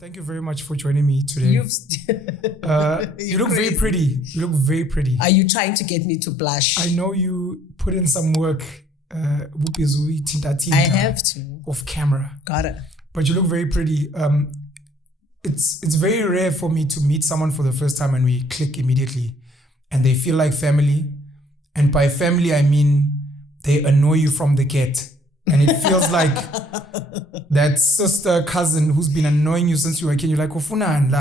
Thank you very much for joining me today. You look very pretty. You look very pretty. Are you trying to get me to blush? I know you put in some work. I have to. Off camera. Got it. But you look very pretty. It's very rare for me to meet someone for the first time and we click immediately and they feel like family. And by family, I mean they annoy you from the get. And it feels like that sister, cousin who's been annoying you since you were a kid. You're like, Ufuna and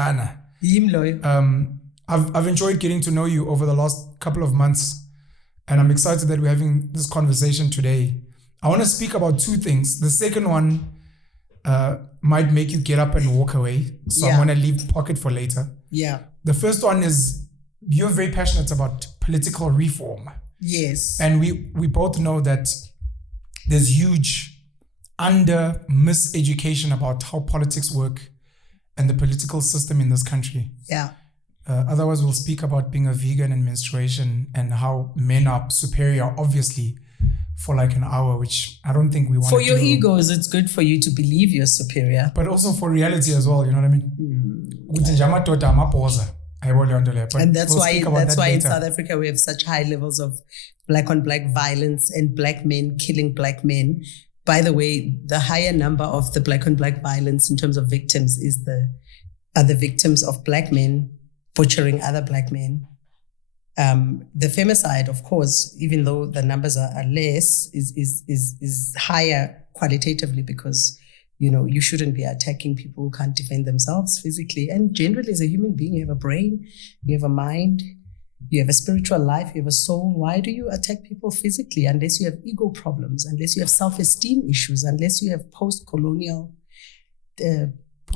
I've enjoyed getting to know you over the last couple of months. And I'm excited that we're having this conversation today. I want to speak about two things. The second one might make you get up and walk away. So I'm going to leave pocket for later. Yeah. The first one is you're very passionate about political reform. Yes. And we both know that there's huge miseducation about how politics work and the political system in this country. Yeah. Otherwise, we'll speak about being a vegan and menstruation and how men are superior, obviously, for like an hour, which I don't think we want to do. For your egos, it's good for you to believe you're superior. But also for reality as well, you know what I mean? And that's why in South Africa we have such high levels of black on black violence and black men killing black men. By the way, the higher number of the black on black violence in terms of victims are the victims of black men butchering other black men. The femicide, of course, even though the numbers are less, is higher qualitatively because you shouldn't be attacking people who can't defend themselves physically. And generally, as a human being, you have a brain, you have a mind, you have a spiritual life, you have a soul. Why do you attack people physically unless you have ego problems, unless you have self-esteem issues, unless you have post-colonial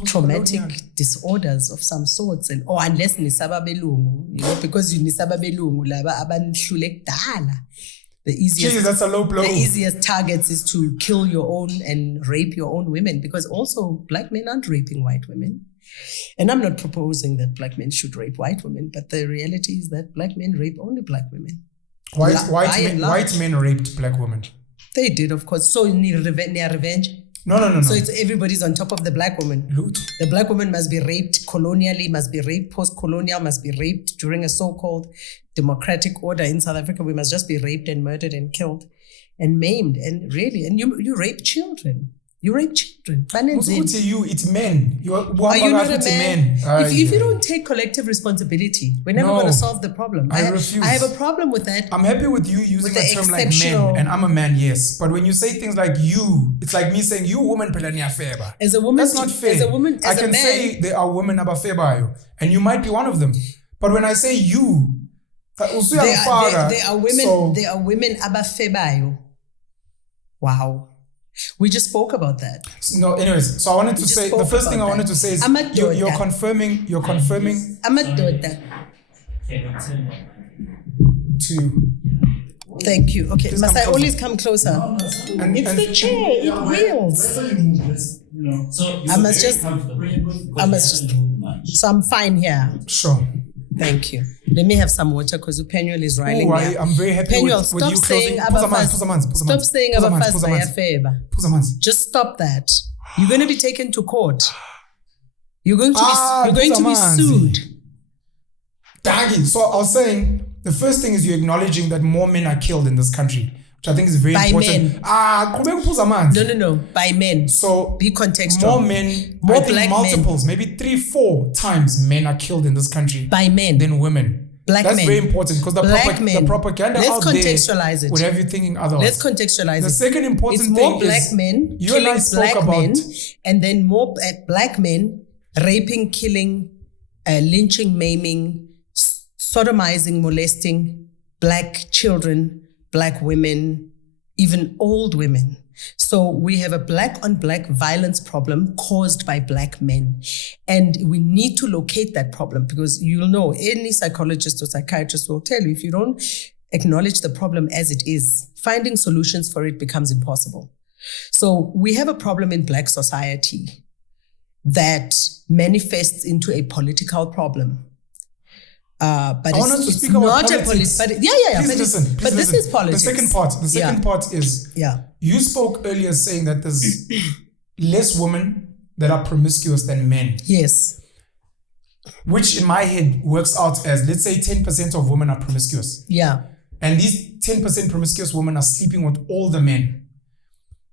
traumatic disorders of some sorts, or unless nisaba belungu, because you nisaba belungu laba abanhlule kudala. The easiest, Jeez, that's a low blow. The easiest targets is to kill your own and rape your own women, because also black men aren't raping white women. And I'm not proposing that black men should rape white women, but the reality is that black men rape only black women. White men raped black women. They did, of course. So near revenge. No. So it's everybody's on top of the black woman. Loot. The black woman must be raped colonially, must be raped post-colonial, must be raped during a so-called democratic order in South Africa. We must just be raped and murdered and killed and maimed. And you rape children. You rape children. It's men. Are you not a man? If you don't take collective responsibility, we're never going to solve the problem. I refuse. I have a problem with that. I'm happy with you using the term like men, and I'm a man, yes. But when you say things like you, it's like me saying you woman pelania feba. As a woman, that's not fair. As a woman, I can say there are women abafebayo, and you might be one of them. But when I say you, there are women. So, there are women abafebayo. Wow. We just spoke about that. No, anyways, so I wanted to say, the first thing I wanted to say is you're confirming. I'm a daughter. Thank you. Okay, must I always come closer? It's the chair, it wheels. So I'm fine here. Sure. Thank you. Let me have some water because Penuel is riling me. I'm very happy Penuel, with you closing. Stop saying Abafaz. Just stop that. You're going to be taken to court. You're going to be sued. Daggy. So I was saying, the first thing is you're acknowledging that more men are killed in this country, which I think is very important. No. By men. So be contextual. More men, I think multiples, maybe 3-4 times men are killed in this country by men than women. That's very important because the propaganda out there would have you thinking otherwise. Let's contextualize the second important thing black men you and I spoke black about men, and then more black men raping, killing, lynching, maiming, sodomizing, molesting black children, black women, even old women. So we have a black on black violence problem caused by black men. And we need to locate that problem because you'll know any psychologist or psychiatrist will tell you if you don't acknowledge the problem as it is, finding solutions for it becomes impossible. So we have a problem in black society that manifests into a political problem. But it's not a politics. But this is politics. The second part is you spoke earlier saying that there's less women that are promiscuous than men. Yes. Which in my head works out as, let's say 10% of women are promiscuous. Yeah. And these 10% promiscuous women are sleeping with all the men.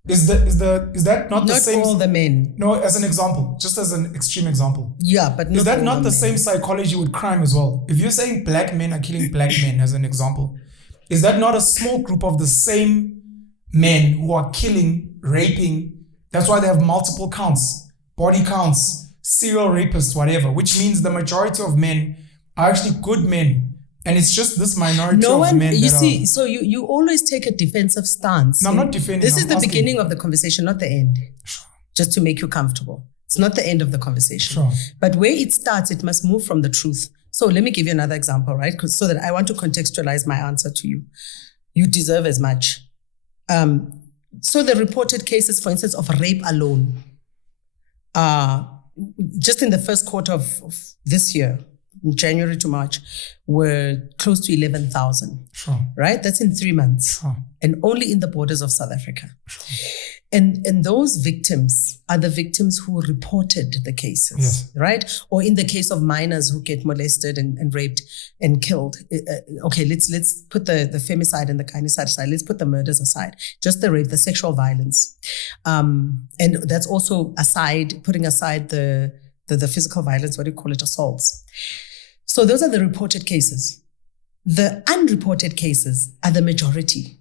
Is that not the same? Not all the men. No, as an example, just as an extreme example. Yeah, but is that not the same psychology with crime as well? If you're saying black men are killing black men as an example, is that not a small group of the same men who are killing, raping? That's why they have multiple counts, body counts, serial rapists, whatever, which means the majority of men are actually good men. And it's just this minority of men. You see, so you always take a defensive stance. No, I'm not defending. This is the beginning of the conversation, not the end. Sure. Just to make you comfortable. It's not the end of the conversation. Sure. But where it starts, it must move from the truth. So let me give you another example, right? So that I want to contextualize my answer to you. You deserve as much. So the reported cases, for instance, of rape alone, just in the first quarter of this year, January to March, were close to 11,000. Sure. Right? That's in 3 months. Sure. And only in the borders of South Africa. Sure. And those victims are the victims who reported the cases, yes. Right? Or in the case of minors who get molested and raped and killed. Okay, let's put the femicide and the gynicide aside. Let's put the murders aside. Just the rape, the sexual violence. And that's also putting aside the physical violence, what do you call it, assaults. So those are the reported cases. The unreported cases are the majority.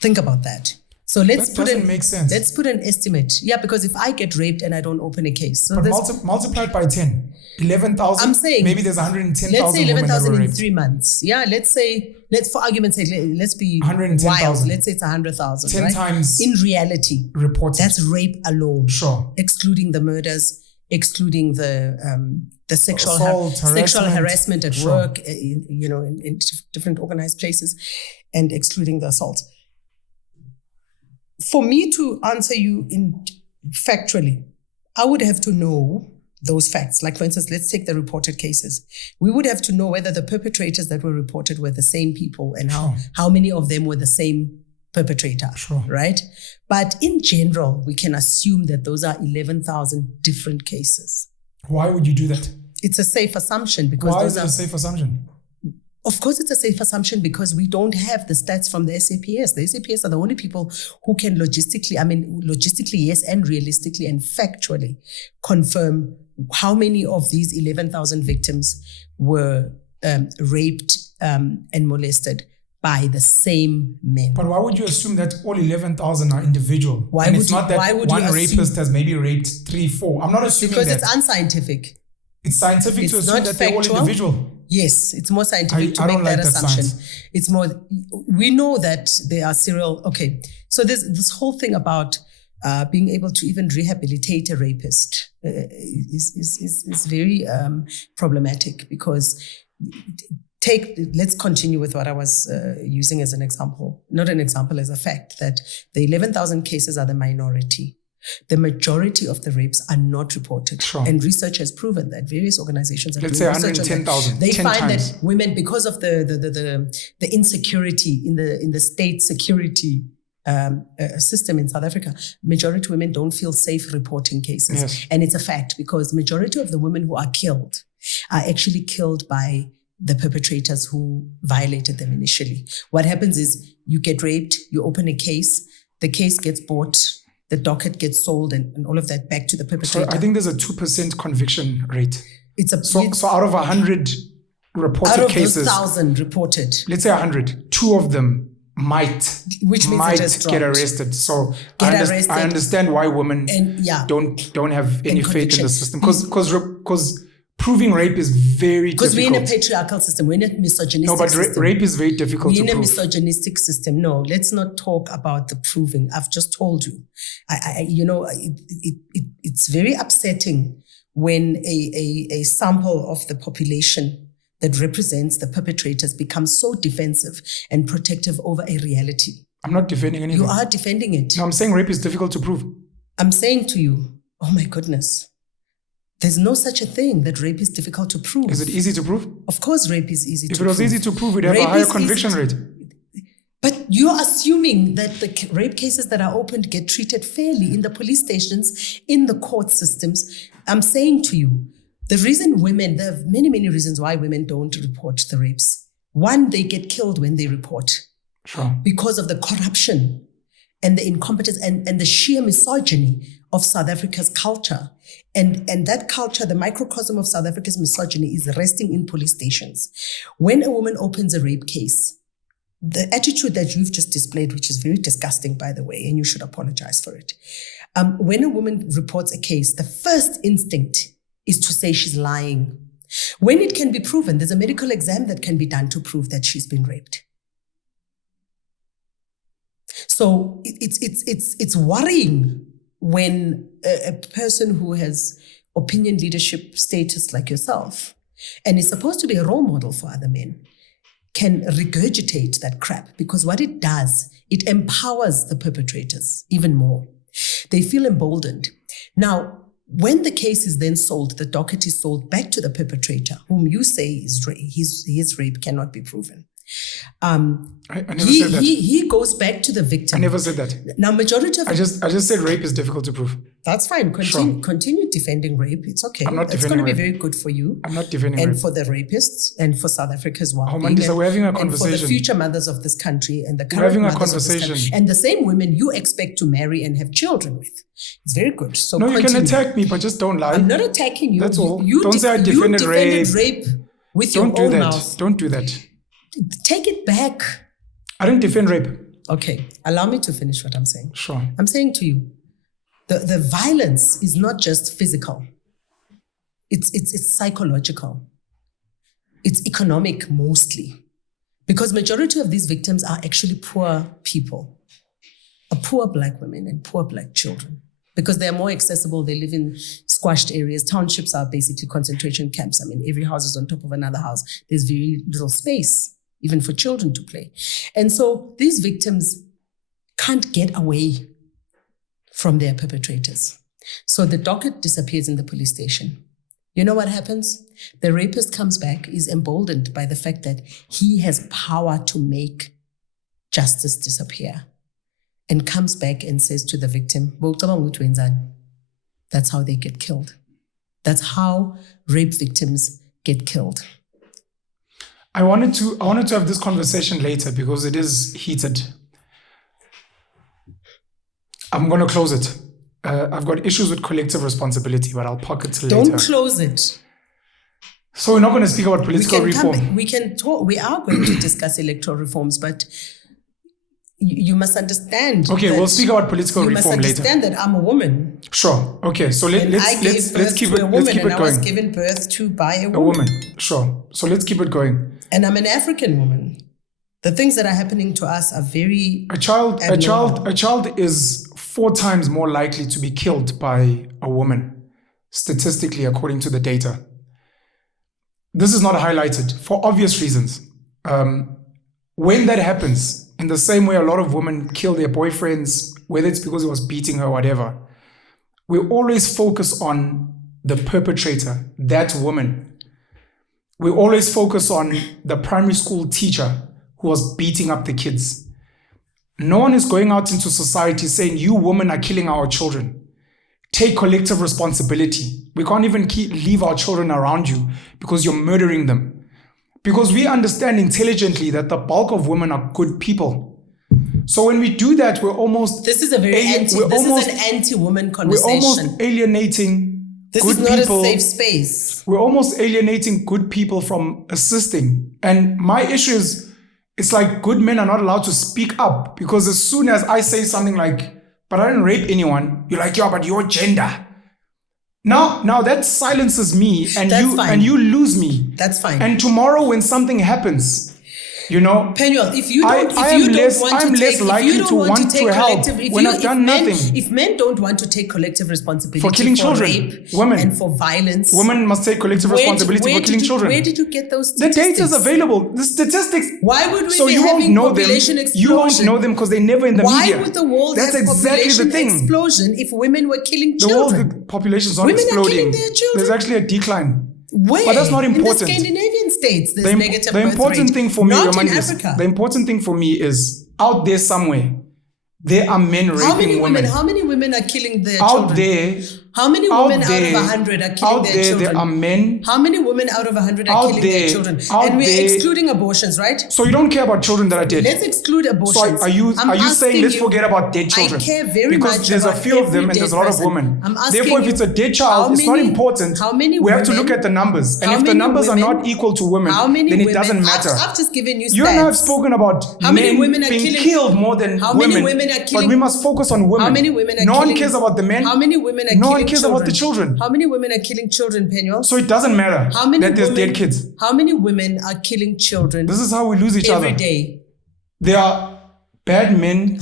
Think about that. So let's make sense. Let's put an estimate. Yeah, because if I get raped and I don't open a case. So but multiply it by 10. 11,000. I'm saying maybe there's 110,000 let's say 11,000 in raped. 3 months. Yeah, for argument's sake, let's be 110,000. wild. Let's say it's 100,000. 10 right? times in reality. Reported. That's rape alone. Sure. Excluding the murders, excluding the sexual harassment at sure. work, in different organized places, and excluding the assault. For me to answer you factually, I would have to know those facts. Like, for instance, let's take the reported cases. We would have to know whether the perpetrators that were reported were the same people and how many of them were the same perpetrator, sure. Right? But in general, we can assume that those are 11,000 different cases. Why would you do that? It's a safe assumption because why is it a safe assumption? Of course, it's a safe assumption because we don't have the stats from the SAPS. The SAPS are the only people who can logistically, yes, and realistically and factually confirm how many of these 11,000 victims were raped and molested by the same men. But why would you assume that all 11,000 are individual? It's not that one rapist has maybe raped 3, 4. I'm not assuming because that. Because it's unscientific. It's scientific to assume that they're all individual. Yes, it's more scientific to make that assumption. It's more, we know that they are serial. Okay, so there's this whole thing about being able to even rehabilitate a rapist is very problematic because let's continue with what I was using as an example, not an example, as a fact, that the 11,000 cases are the minority. The majority of the rapes are not reported. Sure. And research has proven that various organizations are let's say 110,000. They find that women, because of the insecurity in the state security system in South Africa, majority of women don't feel safe reporting cases. Yes. And it's a fact because majority of the women who are killed are actually killed by the perpetrators who violated them initially. What happens is you get raped, you open a case, the case gets bought, the docket gets sold and all of that back to the perpetrator. So I think there's a 2% conviction rate. So out of 100 reported cases, out of 1,000 reported, let's say 100, 2 of them might get arrested. So I understand why women don't have any faith in the system because proving rape is very difficult. Because we're in a patriarchal system. We're in a misogynistic system. No, but rape is very difficult to prove. We're in a misogynistic system. No, let's not talk about the proving. I've just told you. It's very upsetting when a sample of the population that represents the perpetrators becomes so defensive and protective over a reality. I'm not defending anything. You are defending it. No, I'm saying rape is difficult to prove. I'm saying to you, oh my goodness. There's no such a thing that rape is difficult to prove. Is it easy to prove? Of course, rape is easy to prove. If it was easy to prove, we'd have a higher conviction rate. But you're assuming that the rape cases that are opened get treated fairly in the police stations, in the court systems. I'm saying to you, the reason there are many, many reasons why women don't report the rapes. One, they get killed when they report. Sure. Because of the corruption and the incompetence and the sheer misogyny of South Africa's culture. And that culture, the microcosm of South Africa's misogyny, is resting in police stations. When a woman opens a rape case, the attitude that you've just displayed, which is very disgusting, by the way, and you should apologize for it. When a woman reports a case, the first instinct is to say she's lying. When it can be proven, there's a medical exam that can be done to prove that she's been raped. So it's worrying when a person who has opinion leadership status like yourself and is supposed to be a role model for other men can regurgitate that crap, because what it does, it empowers the perpetrators even more. They feel emboldened. Now, when the case is then sold, the docket is sold back to the perpetrator, whom you say his rape cannot be proven. I never said that. He goes back to the victim. I never said that. Now, majority of I just said rape is difficult to prove. That's fine. Continue defending rape. It's okay. I'm not it's defending going to be rape. very good for you. I'm not defending and rape. for the rapists and for South Africa's well-being. Mandisa, we're having a And for conversation. the future mothers of this country and the current We're having a mothers of this conversation. country. And the same women you expect to marry and have children with. It's very good. So No, you continue. can attack me, but just don't lie. I'm not attacking you. That's all. You Don't say I defended rape with Don't your do own that. mouth. Don't do that. Take it back. I didn't defend rape. Okay, allow me to finish what I'm saying. Sure. I'm saying to you, the violence is not just physical. It's psychological. It's economic mostly. Because majority of these victims are actually poor people. Poor Black women and poor Black children. Because they're more accessible, they live in squashed areas. Townships are basically concentration camps. I mean, every house is on top of another house. There's very little space, even for children to play. And so these victims can't get away from their perpetrators. So the docket disappears in the police station. You know what happens? The rapist comes back, is emboldened by the fact that he has power to make justice disappear, and comes back and says to the victim, that's how they get killed. That's how rape victims get killed. I wanted to have this conversation later because it is heated. I'm going to close it. I've got issues with collective responsibility, but I'll park it till later. Don't close it. So we're not going to speak about political reform. We can talk. We are going to discuss electoral reforms, but you must understand. Okay, we'll speak about political reform later. You must understand that I'm a woman. Sure. Okay, so let's keep it going. I was given birth to by a woman. A woman. Sure. So let's keep it going. And I'm an African woman. The things that are happening to us are very A child is 4 times more likely to be killed by a woman, statistically, according to the data. This is not highlighted for obvious reasons. When that happens, in the same way a lot of women kill their boyfriends, whether it's because he was beating her or whatever, we always focus on the perpetrator, that woman. We always focus on the primary school teacher who was beating up the kids. No one is going out into society saying, you women are killing our children. Take collective responsibility. We can't even leave our children around you because you're murdering them. Because we understand intelligently that the bulk of women are good people. So when we do that, we're almost... This is an anti-woman conversation. We're almost alienating this good is not people. A safe space. We're almost alienating good people from assisting. And my issue is, it's like good men are not allowed to speak up, because as soon as I say something like, but I didn't rape anyone, you're like, yeah, but your gender. Now that silences me, and you lose me. That's fine. And tomorrow when something happens, you know, Penuel, I'm less likely to want to help when I've done nothing. If men don't want to take collective responsibility for killing children, rape, women, and for violence, women must take collective responsibility for killing children. Where did you get those statistics? The data is available. The statistics. Why would we be having population explosion? You won't know them because they're never in the media. Why would the world have population explosion if women were killing children? The population's not exploding. Women are killing their children. There's actually a decline. Where? But that's not important. In the Scandinavian states, there's negative the birth important rate. thing for me, not in Africa. The important thing for me is out there somewhere, there are men raping women. How many women are killing their Out children? there. How many women out of 100 are killing their children? There are men. How many women out of 100 are killing their children? And we're excluding abortions, right? So you don't care about children that are dead? Let's exclude abortions. So are you saying let's forget about dead children? I care very much because there's a few of them and there's a lot of women. I'm asking Therefore, if it's a dead child, it's not important. How many we have to look at the numbers. And if the numbers are not equal to women, then it doesn't matter. I've just given you stats. You and I have spoken about men being killed more than women. How many women are killing? But we must focus on women. How many women are killing? No one cares about the men. How many women are killing? No one cares about the children. How many women are killing children, Penuel? So it doesn't matter that there's dead kids. How many women are killing children? This is how we lose each other. Every day. There are bad men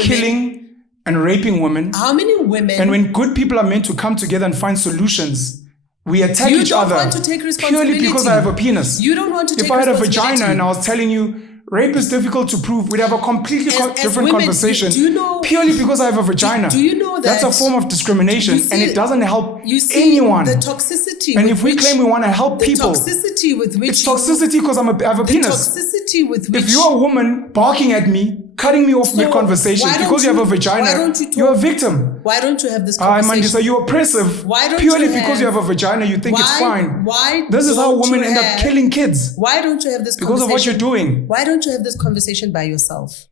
killing and raping women. How many women? And when good people are meant to come together and find solutions, we attack each other. You don't want to take responsibility. Purely because I have a penis. You don't want to take responsibility. responsibility. If I had a vagina and I was telling you, rape is difficult to prove, we'd have a completely different conversation. Do you know, purely because I have a vagina. Do you know that? That's a form of discrimination and it doesn't help anyone. The toxicity. And if we claim we want to help people, toxicity with which it's toxicity because I have a penis. Toxicity with which, if you're a woman barking at me, cutting me off mid-conversation because you have a vagina, you're a victim. Why don't you have this conversation? Mandisa, you're oppressive. Purely because you have a vagina, you think it's fine. This is how women end up killing kids. Why don't you have this conversation? Because of what you're doing. Why don't you have this conversation by yourself?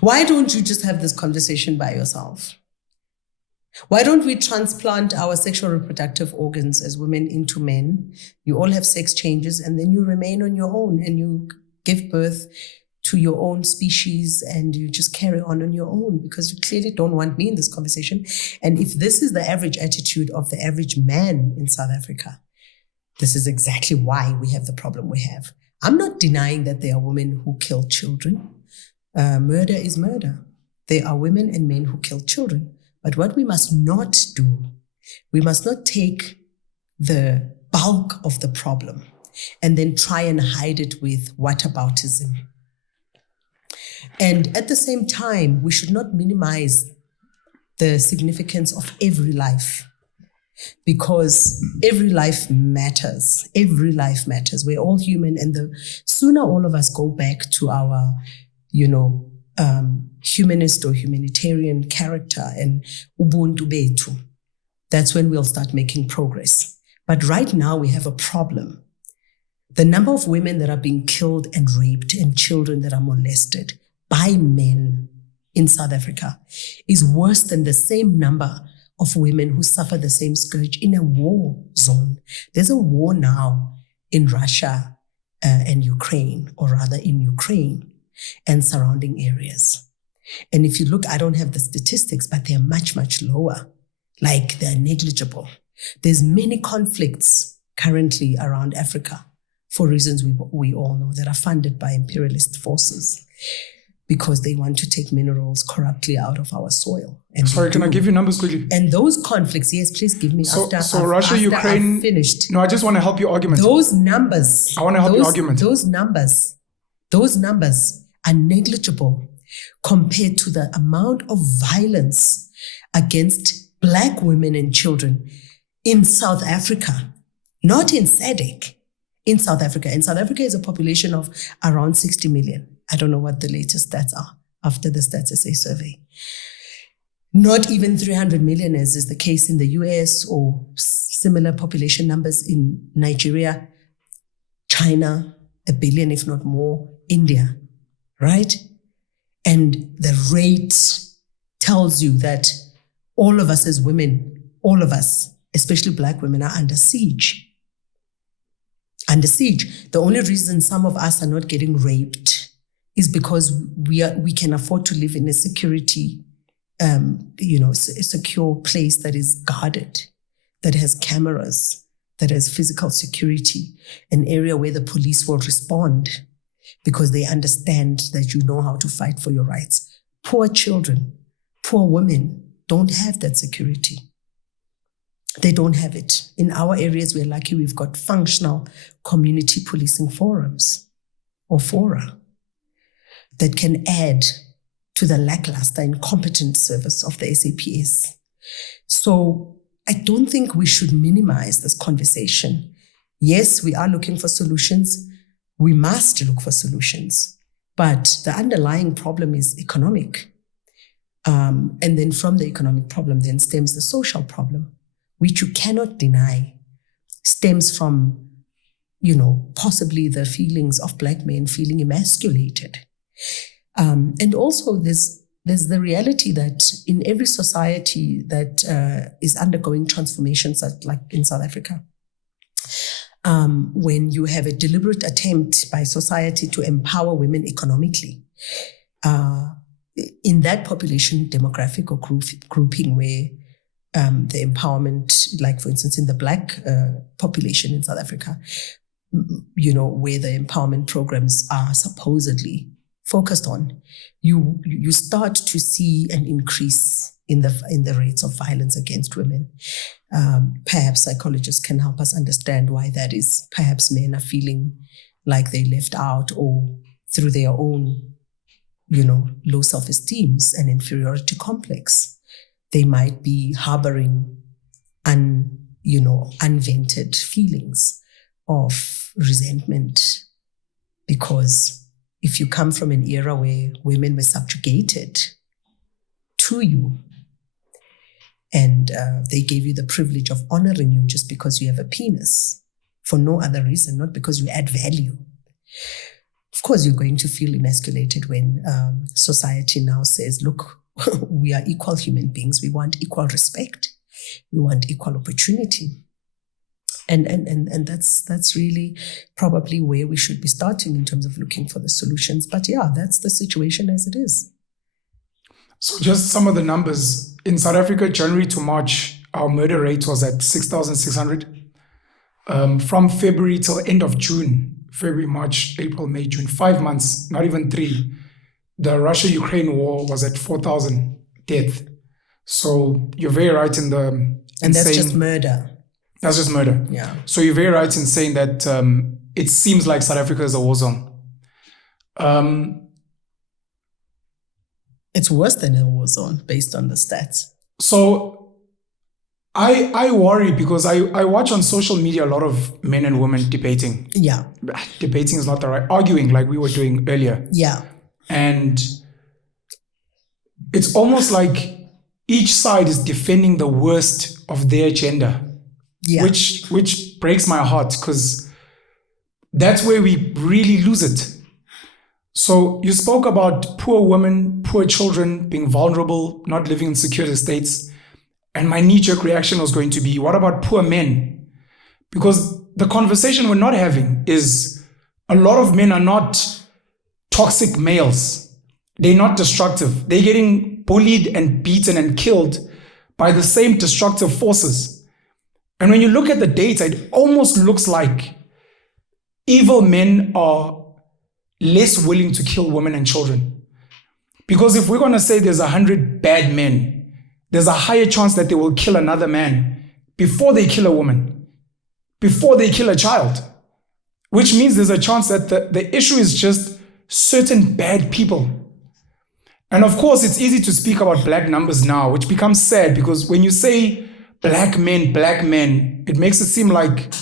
Why don't you just have this conversation by yourself? Why don't we transplant our sexual reproductive organs as women into men? You all have sex changes and then you remain on your own and you give birth to your own species and you just carry on your own because you clearly don't want me in this conversation. And if this is the average attitude of the average man in South Africa, this is exactly why we have the problem we have. I'm not denying that there are women who kill children. Murder is murder. There are women and men who kill children. But what we must not do, we must not take the bulk of the problem and then try and hide it with whataboutism. And at the same time, we should not minimize the significance of every life because every life matters. Every life matters. We're all human. And the sooner all of us go back to our, humanist or humanitarian character and ubuntu betu, that's when we'll start making progress. But right now we have a problem. The number of women that are being killed and raped and children that are molested by men in South Africa is worse than the same number of women who suffer the same scourge in a war zone. There's a war now in Russia and Ukraine, or rather in Ukraine and surrounding areas. And if you look, I don't have the statistics, but they're much, much lower. Like they're negligible. There's many conflicts currently around Africa for reasons we all know that are funded by imperialist forces because they want to take minerals corruptly out of our soil. And sorry, can I give you numbers quickly? And those conflicts, yes, please give me after Russia, Ukraine, I've finished. No, I just want to help your argument. Those numbers. I want to help your argument. Those numbers are negligible compared to the amount of violence against Black women and children in South Africa, not in SADC, in South Africa. And South Africa is a population of around 60 million. I don't know what the latest stats are after the Stats SA survey. Not even 300 million as is the case in the US or similar population numbers in Nigeria, China, 1 billion, if not more, India, right? And the rate tells you that all of us as women, all of us, especially Black women, are under siege. Under siege. The only reason some of us are not getting raped is because we can afford to live in a security, a secure place that is guarded, that has cameras, that has physical security, an area where the police will respond because they understand that you know how to fight for your rights. Poor children, poor women don't have that security. They don't have it. In our areas, we're lucky we've got functional community policing forums or fora that can add to the lackluster, incompetent service of the SAPS. So I don't think we should minimize this conversation. Yes, we are looking for solutions. We must look for solutions. But the underlying problem is economic. And then from the economic problem then stems the social problem, which you cannot deny stems from, possibly the feelings of Black men feeling emasculated. And also there's the reality that in every society that is undergoing transformations, like in South Africa, when you have a deliberate attempt by society to empower women economically, in that population demographic or grouping where the empowerment, like for instance in the Black population in South Africa, where the empowerment programs are supposedly focused on, you start to see an increase in the rates of violence against women. Perhaps psychologists can help us understand why that is. Perhaps men are feeling like they left out, or through their own, low self-esteems and inferiority complex, they might be harboring unvented feelings of resentment. Because if you come from an era where women were subjugated to you, and they gave you the privilege of honoring you just because you have a penis, for no other reason, not because you add value, of course you're going to feel emasculated when society now says, look, we are equal human beings. We want equal respect. We want equal opportunity. And that's really probably where we should be starting in terms of looking for the solutions. But yeah, that's the situation as it is. So just some of the numbers. In South Africa, January to March, our murder rate was at 6,600. From February till end of June, February, March, April, May, June, 5 months, not even 3. The Russia-Ukraine war was at 4,000 deaths. So you're very right in the... And that's just murder. That's just murder. Yeah. So you're very right in saying that it seems like South Africa is a war zone. It's worse than a war zone based on the stats. So I worry because I watch on social media a lot of men and women debating. Yeah. Debating is not the right, arguing like we were doing earlier. Yeah. And it's almost like each side is defending the worst of their agenda. Yeah. Which breaks my heart, because that's where we really lose it. So you spoke about poor women, poor children being vulnerable, not living in secure estates. And my knee-jerk reaction was going to be, what about poor men? Because the conversation we're not having is a lot of men are not toxic males. They're not destructive. They're getting bullied and beaten and killed by the same destructive forces. And when you look at the data, it almost looks like evil men are less willing to kill women and children. Because if we're going to say there's 100 bad men, there's a higher chance that they will kill another man before they kill a woman, before they kill a child, which means there's a chance that the issue is just certain bad people. And of course, it's easy to speak about black numbers now, which becomes sad, because when you say black men, it makes it seem like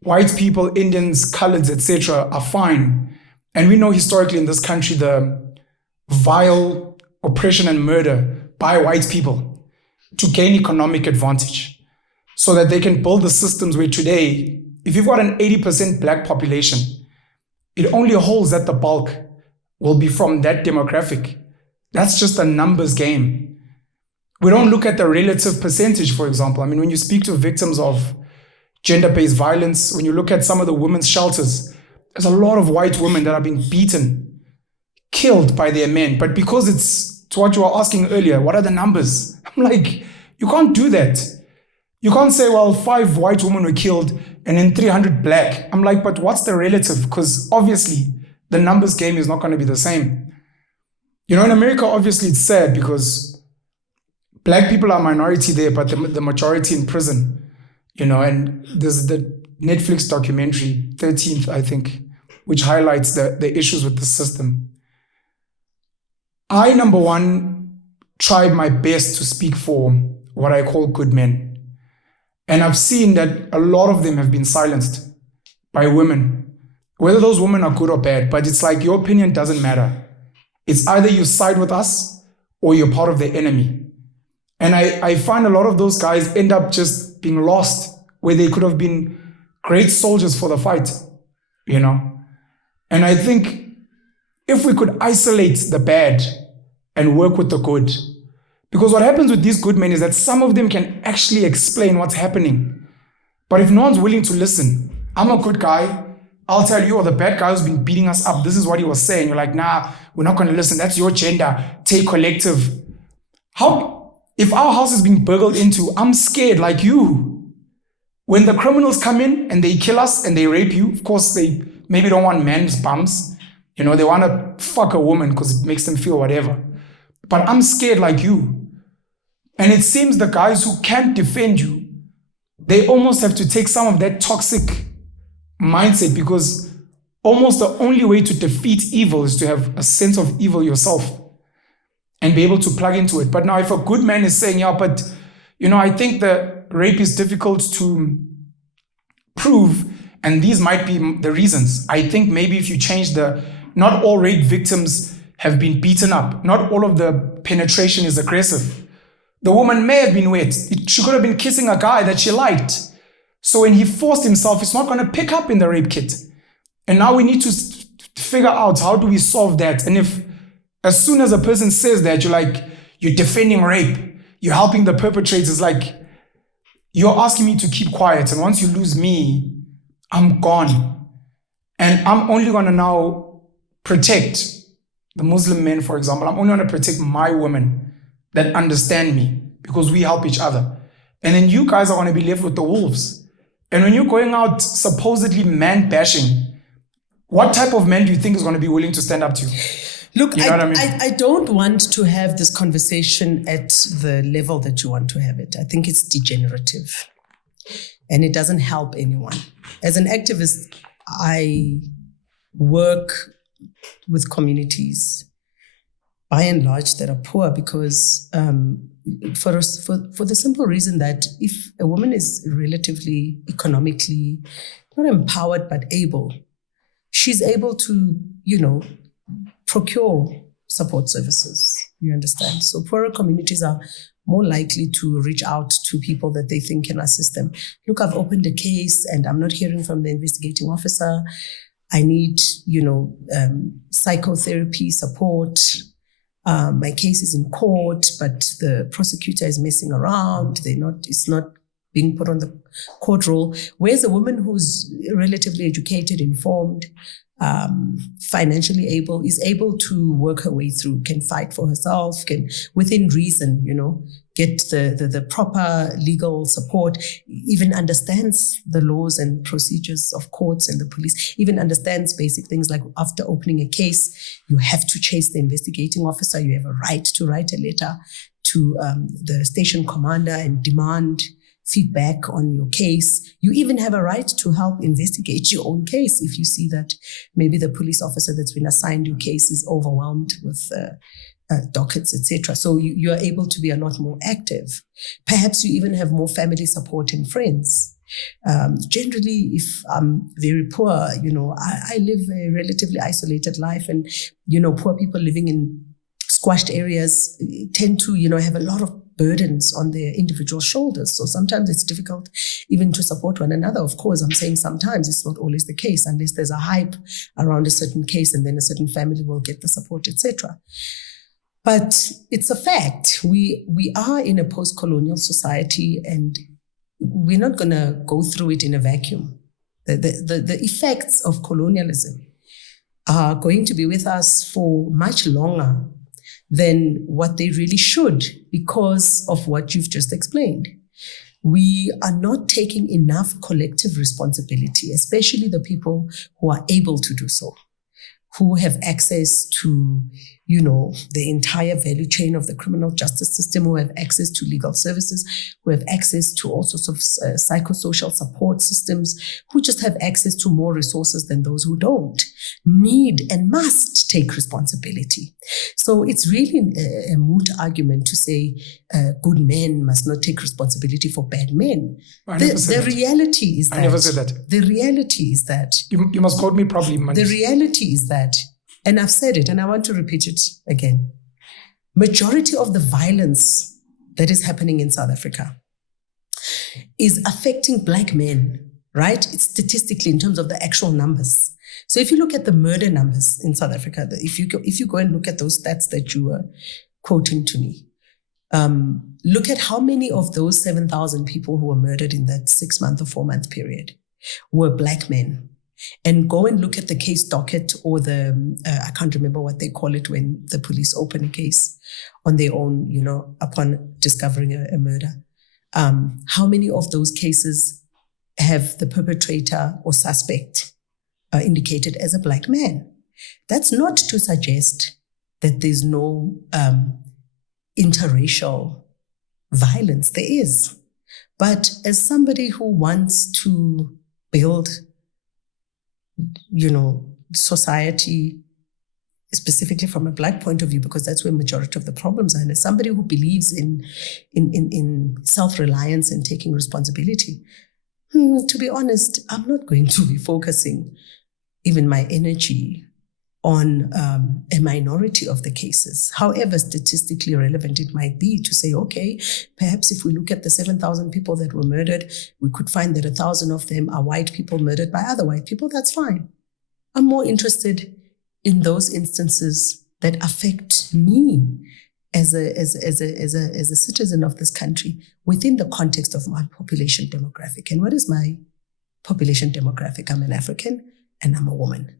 white people, Indians, coloreds, etc. are fine. And we know historically in this country the vile oppression and murder by white people to gain economic advantage so that they can build the systems where today, if you've got an 80% black population, it only holds that the bulk will be from that demographic. That's just a numbers game. We don't look at the relative percentage, for example. I mean, when you speak to victims of gender-based violence, when you look at some of the women's shelters, there's a lot of white women that are being beaten, killed by their men. But because it's to what you were asking earlier, what are the numbers? I'm like, you can't do that. You can't say, well, 5 white women were killed and then 300 black. I'm like, but what's the relative? Because obviously the numbers game is not going to be the same. In America, obviously it's sad because black people are minority there, but the majority in prison, and there's the Netflix documentary, 13th, I think, which highlights the issues with the system. I, number one, tried my best to speak for what I call good men. And I've seen that a lot of them have been silenced by women. whether those women are good or bad, but it's like your opinion doesn't matter. It's either you side with us or you're part of the enemy. And I find a lot of those guys end up just being lost where they could have been great soldiers for the fight, you know? And I think if we could isolate the bad and work with the good, because what happens with these good men is that some of them can actually explain what's happening. But if no one's willing to listen, I'm a good guy, I'll tell you, or the bad guy who's been beating us up, this is what he was saying. You're like, nah, we're not going to listen. That's your gender. Take collective. If our house is being burgled into, I'm scared like you. When the criminals come in and they kill us and they rape you, of course, they maybe don't want men's bums. You know, they want to fuck a woman because it makes them feel whatever. But I'm scared like you. And it seems the guys who can't defend you, they almost have to take some of that toxic mindset, because almost the only way to defeat evil is to have a sense of evil yourself and be able to plug into it. But now if a good man is saying, yeah, but, you know, I think the rape is difficult to prove, and these might be the reasons. I think maybe if you change not all rape victims have been beaten up. Not all of the penetration is aggressive. The woman may have been wet. She could have been kissing a guy that she liked. So when he forced himself, it's not going to pick up in the rape kit. And now we need to figure out, how do we solve that? And if as soon as a person says that, you're defending rape, you're helping the perpetrators, like you're asking me to keep quiet. And once you lose me, I'm gone. And I'm only going to now protect the Muslim men, for example. I'm only going to protect my women that understand me, because we help each other. And then you guys are going to be left with the wolves. And when you're going out supposedly man bashing, what type of man do you think is going to be willing to stand up to you? Look, you know I don't want to have this conversation at the level that you want to have it. I think it's degenerative and it doesn't help anyone. As an activist, I work with communities by and large that are poor, because for the simple reason that if a woman is relatively economically not empowered but able, she's able to, procure support services. You understand? So poorer communities are more likely to reach out to people that they think can assist them. Look, I've opened a case and I'm not hearing from the investigating officer. I need, psychotherapy support. My case is in court, but the prosecutor is messing around. It's not being put on the court roll. Whereas a woman who's relatively educated, informed, financially able, is able to work her way through, can fight for herself, can, within reason, get the proper legal support, even understands the laws and procedures of courts and the police, even understands basic things like after opening a case, you have to chase the investigating officer. You have a right to write a letter to the station commander and demand feedback on your case. You even have a right to help investigate your own case if you see that maybe the police officer that's been assigned your case is overwhelmed with dockets, etc. So you are able to be a lot more active. Perhaps you even have more family support and friends. Generally, if I'm very poor, I live a relatively isolated life, and, poor people living in squashed areas tend to, have a lot of burdens on their individual shoulders. So sometimes it's difficult even to support one another. Of course, I'm saying sometimes, it's not always the case, unless there's a hype around a certain case and then a certain family will get the support, etc. But it's a fact. We are in a post-colonial society, and we're not going to go through it in a vacuum. The effects of colonialism are going to be with us for much longer than what they really should, because of what you've just explained. We are not taking enough collective responsibility, especially the people who are able to do so, who have access to the entire value chain of the criminal justice system, who have access to legal services, who have access to all sorts of psychosocial support systems, who just have access to more resources than those who don't, need and must take responsibility. So it's really a moot argument to say good men must not take responsibility for bad men. The reality is that. I never said that. The reality is that. You must quote me properly, Mandisa. The reality is that, and I've said it and I want to repeat it again, majority of the violence that is happening in South Africa is affecting Black men, right? It's statistically in terms of the actual numbers. So if you look at the murder numbers in South Africa, if you go and look at those stats that you were quoting to me, look at how many of those 7,000 people who were murdered in that 6-month or 4-month period were Black men. And go and look at the case docket or I can't remember what they call it when the police open a case on their own, upon discovering a murder. How many of those cases have the perpetrator or suspect indicated as a Black man? That's not to suggest that there's no interracial violence. There is. But as somebody who wants to build society, specifically from a Black point of view, because that's where majority of the problems are. And as somebody who believes in self-reliance and taking responsibility, to be honest, I'm not going to be focusing even my energy on a minority of the cases, however statistically relevant it might be, to say, okay, perhaps if we look at the 7,000 people that were murdered, we could find that 1,000 of them are white people murdered by other white people. That's fine. I'm more interested in those instances that affect me as a citizen of this country within the context of my population demographic. And what is my population demographic? I'm an African and I'm a woman.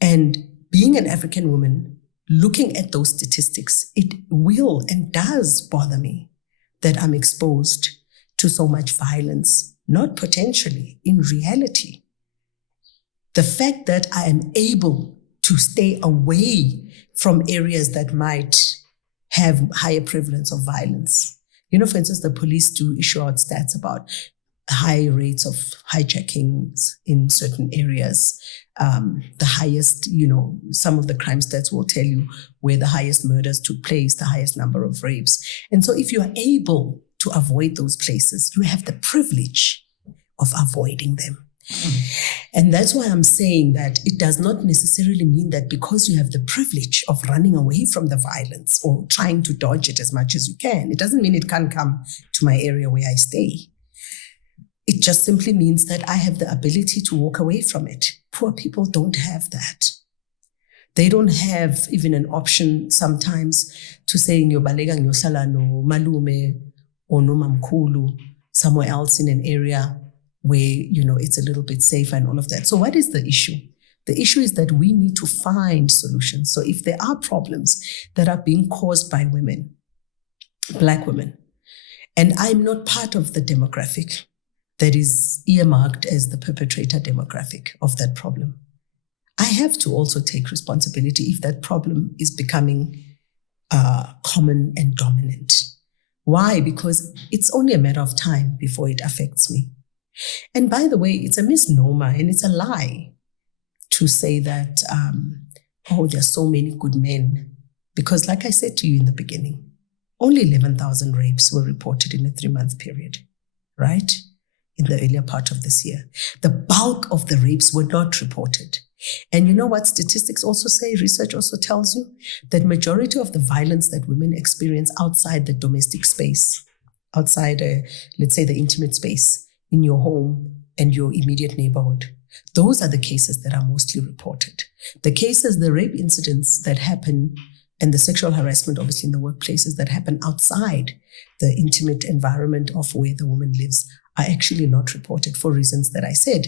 And being an African woman, looking at those statistics, it will and does bother me that I'm exposed to so much violence, not potentially, in reality. The fact that I am able to stay away from areas that might have higher prevalence of violence. For instance, the police do issue out stats about high rates of hijackings in certain areas. The highest, some of the crime stats will tell you where the highest murders took place, the highest number of rapes. And so if you are able to avoid those places, you have the privilege of avoiding them. And that's why I'm saying that it does not necessarily mean that because you have the privilege of running away from the violence or trying to dodge it as much as you can, it doesn't mean it can't come to my area where I stay. It just simply means that I have the ability to walk away from it. Poor people don't have that. They don't have even an option sometimes to say ngiyobaleka ngiyohlala no malume or no mamkhulu somewhere else in an area where, it's a little bit safer and all of that. So what is the issue? The issue is that we need to find solutions. So if there are problems that are being caused by women, Black women, and I'm not part of the demographic that is earmarked as the perpetrator demographic of that problem, I have to also take responsibility if that problem is becoming common and dominant. Why? Because it's only a matter of time before it affects me. And by the way, it's a misnomer and it's a lie to say that, there are so many good men. Because like I said to you in the beginning, only 11,000 rapes were reported in a 3-month period, right? In the earlier part of this year. The bulk of the rapes were not reported. And you know what statistics also say, research also tells you? That majority of the violence that women experience outside the domestic space, outside, let's say, the intimate space, in your home and your immediate neighborhood, those are the cases that are mostly reported. The cases, the rape incidents that happen, and the sexual harassment, obviously in the workplaces, that happen outside the intimate environment of where the woman lives, are actually not reported for reasons that I said.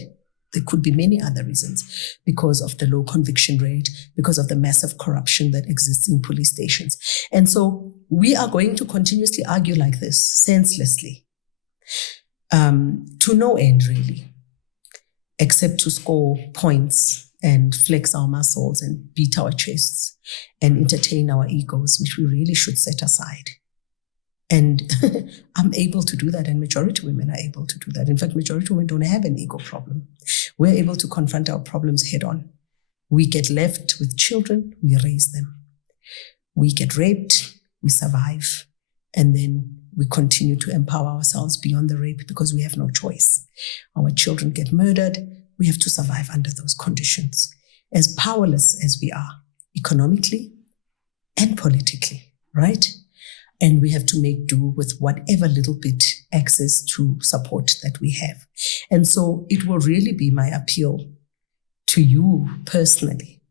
There could be many other reasons, because of the low conviction rate, because of the massive corruption that exists in police stations. And so we are going to continuously argue like this, senselessly, to no end really, except to score points and flex our muscles and beat our chests and entertain our egos, which we really should set aside. And I'm able to do that, and majority of women are able to do that. In fact, majority of women don't have an ego problem. We're able to confront our problems head on. We get left with children, we raise them. We get raped, we survive. And then we continue to empower ourselves beyond the rape because we have no choice. Our children get murdered, we have to survive under those conditions. As powerless as we are, economically and politically, right? And we have to make do with whatever little bit access to support that we have. And so it will really be my appeal to you personally,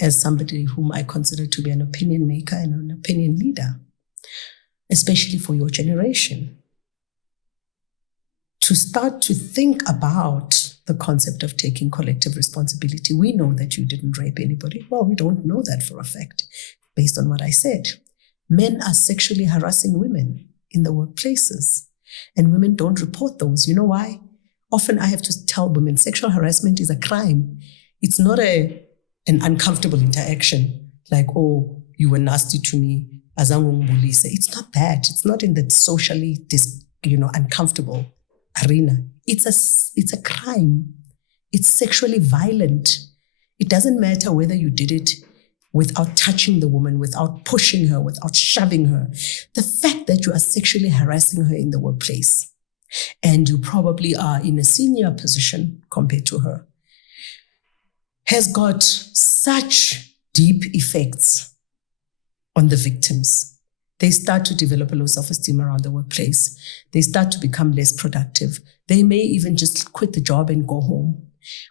as somebody whom I consider to be an opinion maker and an opinion leader, especially for your generation, to start to think about the concept of taking collective responsibility. We know that you didn't rape anybody. Well, we don't know that for a fact, based on what I said. Men are sexually harassing women in the workplaces, and women don't report those. You know why? Often I have to tell women sexual harassment is a crime. It's not an uncomfortable interaction like, oh, you were nasty to me, azangu ngibulise. It's not that. It's not in the socially uncomfortable arena. It's a crime. It's sexually violent. It doesn't matter whether you did it without touching the woman, without pushing her, without shoving her. The fact that you are sexually harassing her in the workplace, and you probably are in a senior position compared to her, has got such deep effects on the victims. They start to develop a low self-esteem around the workplace. They start to become less productive. They may even just quit the job and go home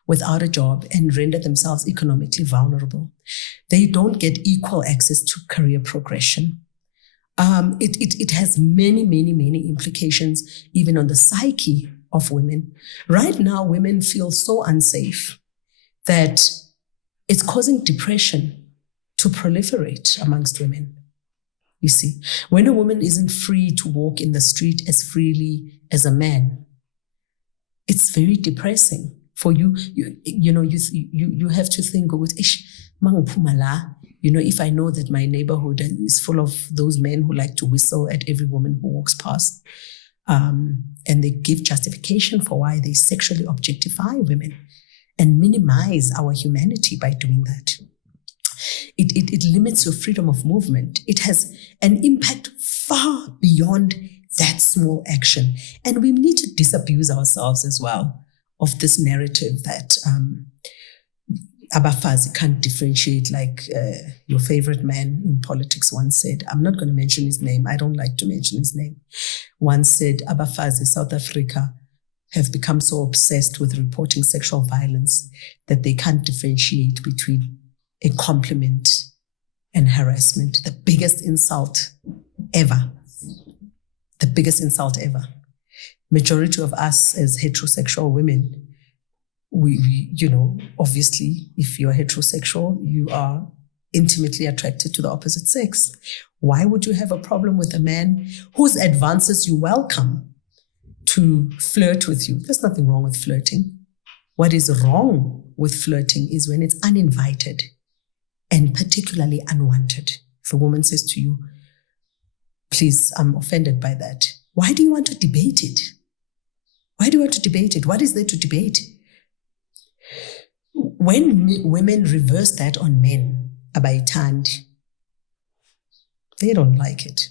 without a job and render themselves economically vulnerable. They don't get equal access to career progression. It has many, many, many implications even on the psyche of women. Right now, women feel so unsafe that it's causing depression to proliferate amongst women. You see, when a woman isn't free to walk in the street as freely as a man, it's very depressing. For you have to think, if I know that my neighborhood is full of those men who like to whistle at every woman who walks past, and they give justification for why they sexually objectify women and minimize our humanity by doing that. It limits your freedom of movement. It has an impact far beyond that small action. And we need to disabuse ourselves as well of this narrative that abafazi can't differentiate, like your favorite man in politics once said. I'm not going to mention his name. I don't like to mention his name. Once said, abafazi, South Africa, have become so obsessed with reporting sexual violence that they can't differentiate between a compliment and harassment. The biggest insult ever. The biggest insult ever. Majority of us as heterosexual women, we obviously, if you're heterosexual, you are intimately attracted to the opposite sex. Why would you have a problem with a man whose advances you welcome to flirt with you? There's nothing wrong with flirting. What is wrong with flirting is when it's uninvited and particularly unwanted. If a woman says to you, please, I'm offended by that. Why do you want to debate it? Why do you want to debate it? What is there to debate? When women reverse that on men, abayithandi, they don't like it.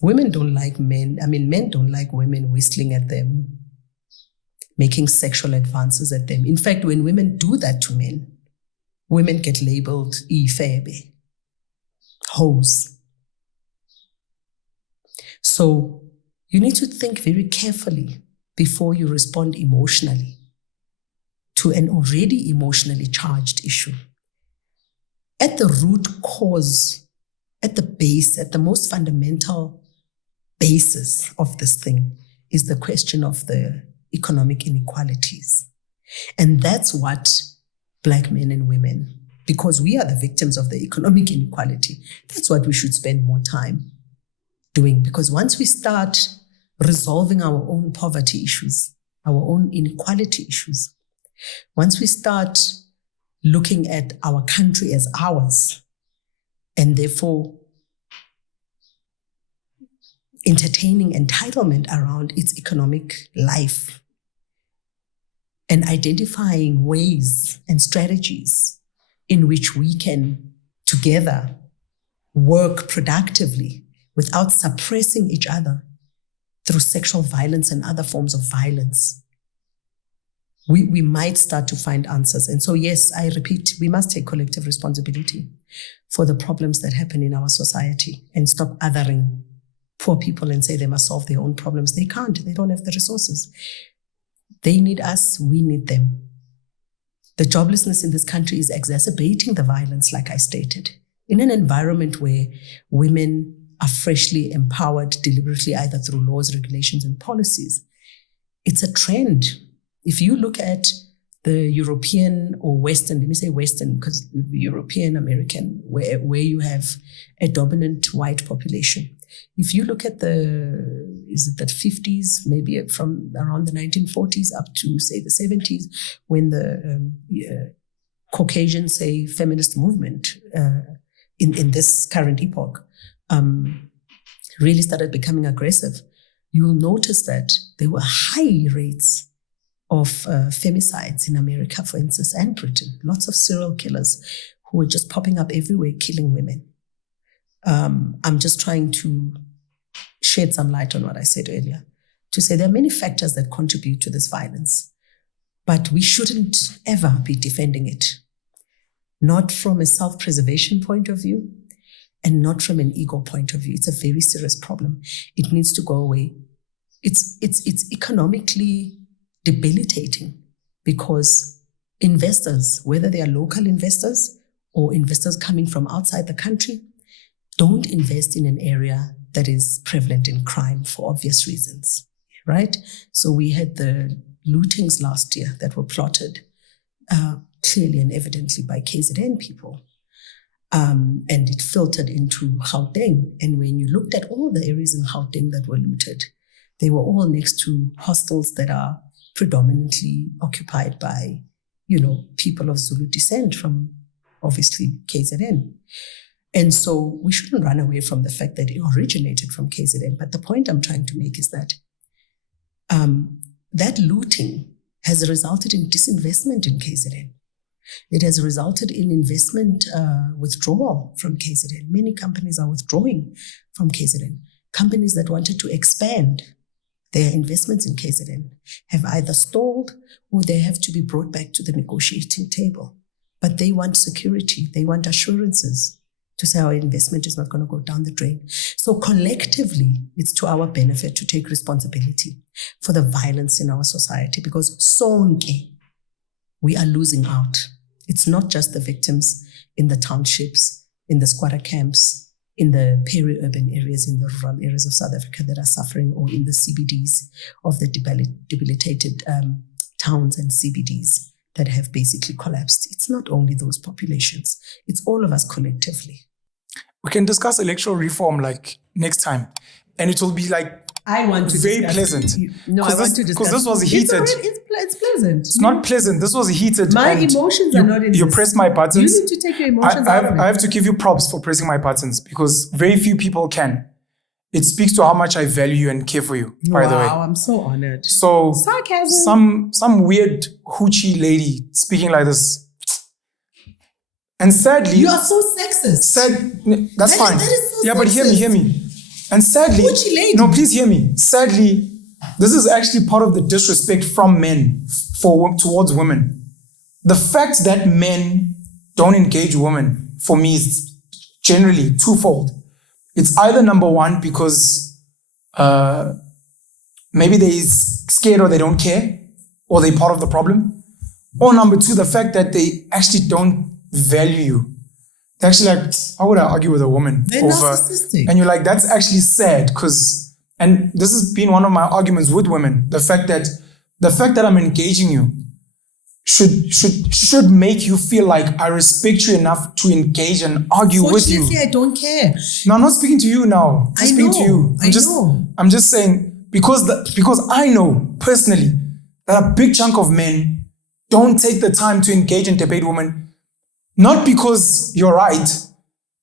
Women don't like men. Men don't like women whistling at them, making sexual advances at them. In fact, when women do that to men, women get labeled ifebe, hoes. So you need to think very carefully before you respond emotionally to an already emotionally charged issue. At the root cause, at the base, at the most fundamental basis of this thing is the question of the economic inequalities. And that's what Black men and women, because we are the victims of the economic inequality, that's what we should spend more time doing. Because once we start resolving our own poverty issues, our own inequality issues, once we start looking at our country as ours, and therefore entertaining entitlement around its economic life, and identifying ways and strategies in which we can together work productively without suppressing each other through sexual violence and other forms of violence, we might start to find answers. And so, yes, I repeat, we must take collective responsibility for the problems that happen in our society and stop othering poor people and say they must solve their own problems. They can't. They don't have the resources. They need us. We need them. The joblessness in this country is exacerbating the violence, like I stated, in an environment where women are freshly empowered deliberately, either through laws, regulations, and policies. It's a trend. If you look at the European or Western, let me say Western, because European, American, where you have a dominant white population. If you look at the 50s, maybe from around the 1940s up to, say, the 70s, when the Caucasian, say, feminist movement in this current epoch really started becoming aggressive, you will notice that there were high rates of femicides in America, for instance, and Britain. Lots of serial killers who were just popping up everywhere, killing women. I'm just trying to shed some light on what I said earlier, to say there are many factors that contribute to this violence, but we shouldn't ever be defending it, not from a self-preservation point of view and not from an ego point of view. It's a very serious problem. It needs to go away. It's economically debilitating because investors, whether they are local investors or investors coming from outside the country, don't invest in an area that is prevalent in crime for obvious reasons, right? So we had the lootings last year that were plotted clearly and evidently by KZN people. And it filtered into Gauteng. And when you looked at all the areas in Gauteng that were looted, they were all next to hostels that are predominantly occupied by, people of Zulu descent from, obviously, KZN. And so we shouldn't run away from the fact that it originated from KZN. But the point I'm trying to make is that that looting has resulted in disinvestment in KZN. It has resulted in investment withdrawal from KZN. Many companies are withdrawing from KZN. Companies that wanted to expand their investments in KZN have either stalled or they have to be brought back to the negotiating table. But they want security. They want assurances to say our investment is not going to go down the drain. So collectively, it's to our benefit to take responsibility for the violence in our society, because sonke, we are losing out. It's not just the victims in the townships, in the squatter camps, in the peri-urban areas, in the rural areas of South Africa that are suffering, or in the CBDs of the debilitated towns and CBDs that have basically collapsed. It's not only those populations, it's all of us collectively. We can discuss electoral reform next time, and it will be I want to very discuss. pleasant. No, I want to discuss. Because this was heated. It's pleasant. It's not pleasant. This was heated. My emotions are not in You this. pressed my buttons. You need to take your emotions out of it. I have to give you props for pressing my buttons, because very few people can. It speaks to how much I value you and care for you, by the way. Wow, I'm so honored. So sarcasm. Some weird hoochie lady speaking like this. And sadly, you are so sexist. That's fine. That is so yeah, sexist. But hear me. And sadly, hoochie lady. No, please hear me. Sadly, this is actually part of the disrespect from men towards women. The fact that men don't engage women, for me, is generally twofold. It's either number one, because maybe they're scared or they don't care, or they're part of the problem. Or number two, the fact that they actually don't value you. They're actually how would I argue with a woman? They're narcissistic. And you're that's actually sad, and this has been one of my arguments with women. The fact that I'm engaging you should make you feel like I respect you enough to engage and argue with you. Fortunately, I don't care. No, I'm not speaking to you now. I'm speaking to you. I'm just saying, because I know personally that a big chunk of men don't take the time to engage and debate women Not because you're right.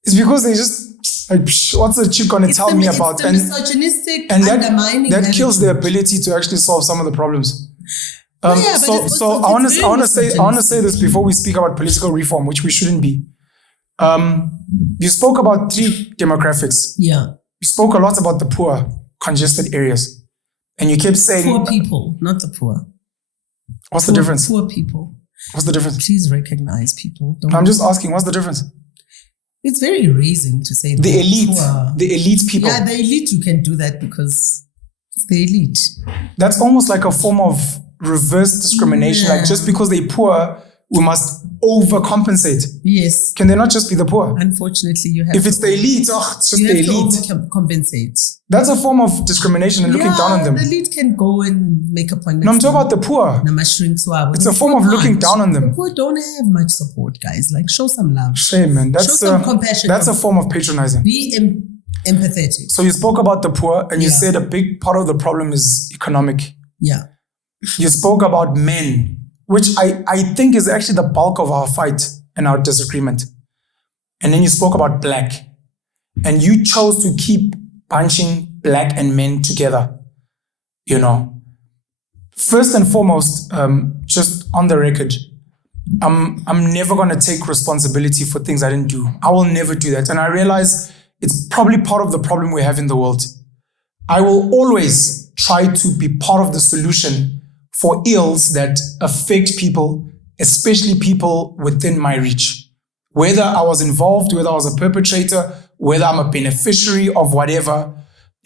It's because they just like, what's the chick gonna tell me about? It's the misogynistic and undermining that kills the ability to actually solve some of the problems. Yeah, so I want to say this before we speak about political reform, which we shouldn't be. You spoke about 3 demographics. Yeah. You spoke a lot about the poor, congested areas, and you kept saying poor people, not the poor. What's the difference? Poor people. What's the difference? Please recognize people. I'm just asking, what's the difference? It's very raising to say the elite. Poor. The elite people. Yeah, the elite, you can do that because it's the elite. That's almost like a form of reverse discrimination. Like just because they're poor, we must overcompensate. Yes. Can they not just be the poor? Unfortunately, you have If it's the elite, it's just the elite. You have to overcompensate. That's a form of discrimination and looking down on them. The elite can go and make appointments. No, I'm talking about the poor. It's a form of looking down on them. The poor don't have much support, guys. Like, show some love. Shame, man. Show some compassion. That's a form of patronizing. Be empathetic. So you spoke about the poor and you said a big part of the problem is economic. Yeah. You spoke about men, which I think is actually the bulk of our fight and our disagreement. And then you spoke about black. And you chose to keep bunching black and men together. You know. First and foremost, just on the record, I'm never going to take responsibility for things I didn't do. I will never do that. And I realize it's probably part of the problem we have in the world. I will always try to be part of the solution for ills that affect people, especially people within my reach. Whether I was involved, whether I was a perpetrator, whether I'm a beneficiary of whatever,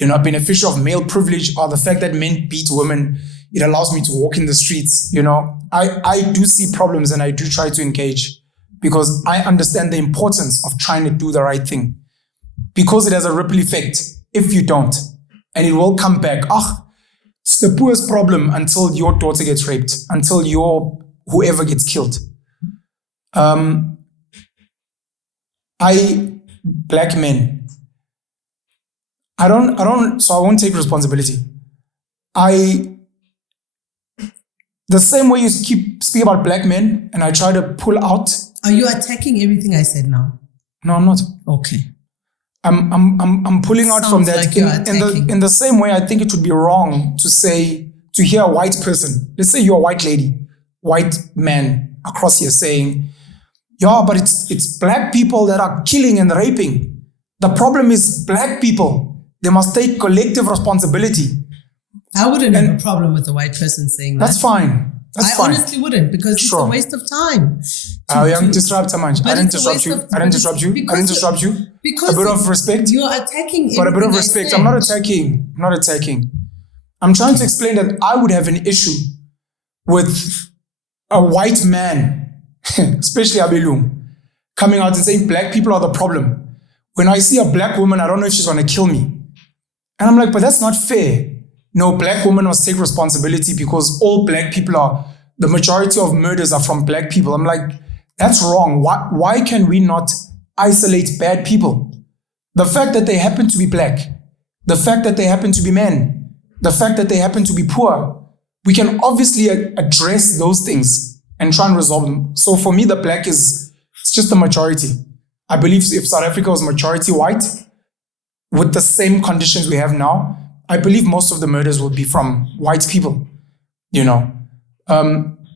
a beneficiary of male privilege, or the fact that men beat women, it allows me to walk in the streets, I do see problems and I do try to engage because I understand the importance of trying to do the right thing because it has a ripple effect if you don't, and it will come back. It's the poorest problem until your daughter gets raped, until whoever gets killed. Black men, so I won't take responsibility. The same way you speak about black men and I try to pull out. Are you attacking everything I said now? No, I'm not. Okay. I'm pulling out from that. Like in the same way, I think it would be wrong to hear a white person, let's say you're a white lady, white man across here saying, yeah, but it's black people that are killing and raping. The problem is black people. They must take collective responsibility. I wouldn't have a problem with a white person saying that. That's fine. I honestly wouldn't because it's a waste of time. I didn't disrupt you. Because a bit of respect. You're attacking. But a bit of respect. I'm not attacking. I'm trying to explain that I would have an issue with a white man, especially Abelum, coming out and saying black people are the problem. When I see a black woman, I don't know if she's going to kill me. And I'm like, but that's not fair. No, black women must take responsibility because all black people the majority of murders are from black people. I'm like, that's wrong. Why can we not isolate bad people? The fact that they happen to be black, the fact that they happen to be men, the fact that they happen to be poor, we can obviously address those things and try and resolve them. So for me, the black it's just the majority. I believe if South Africa was majority white, with the same conditions we have now, I believe most of the murders will be from white people,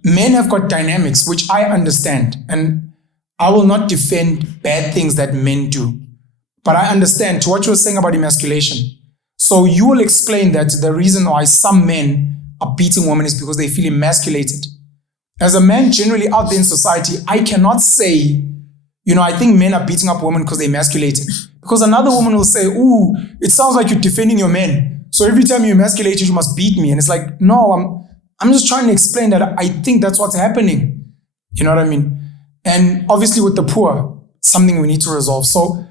Men have got dynamics, which I understand, and I will not defend bad things that men do. But I understand to what you were saying about emasculation. So you will explain that the reason why some men are beating women is because they feel emasculated. As a man generally out there in society, I cannot say, I think men are beating up women because they're emasculated. Because another woman will say, ooh, it sounds like you're defending your men. So every time you emasculate, you must beat me. And it's like, no, I'm just trying to explain that I think that's what's happening. You know what I mean? And obviously with the poor, something we need to resolve. So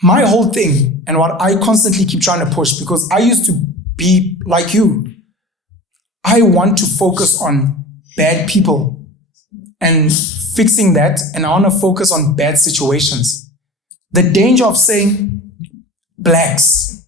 my whole thing and what I constantly keep trying to push, because I used to be like you, I want to focus on bad people and fixing that. And I want to focus on bad situations. The danger of saying blacks,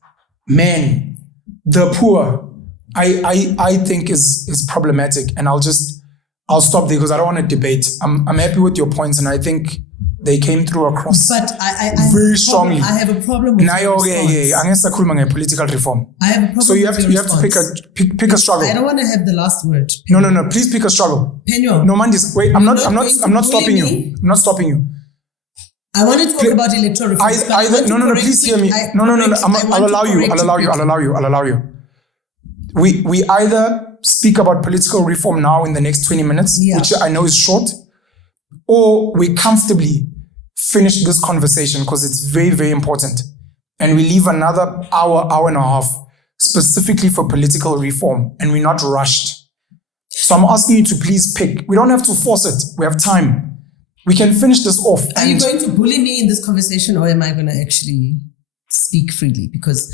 men, the poor, I think is problematic, and I'll stop there because I don't want to debate. I'm happy with your points, and I think they came through across but I very strongly. I have a problem with your response. Political reform. I have a problem So you with have to pick a struggle. I don't want to have the last word. Penuel. No. Please pick a struggle. Penuel. No, Mandisa. Wait, I'm not stopping you. I'm not stopping you. I want to talk about electoral reform. No. Please hear me. No. I'll allow you. We either speak about political reform now in the next 20 minutes, which I know is short, or we comfortably finish this conversation because it's very, very important. And we leave another hour and a half specifically for political reform, and we're not rushed. So I'm asking you to please pick. We don't have to force it. We have time. We can finish this off. Are you going to bully me in this conversation, or am I going to actually speak freely? Because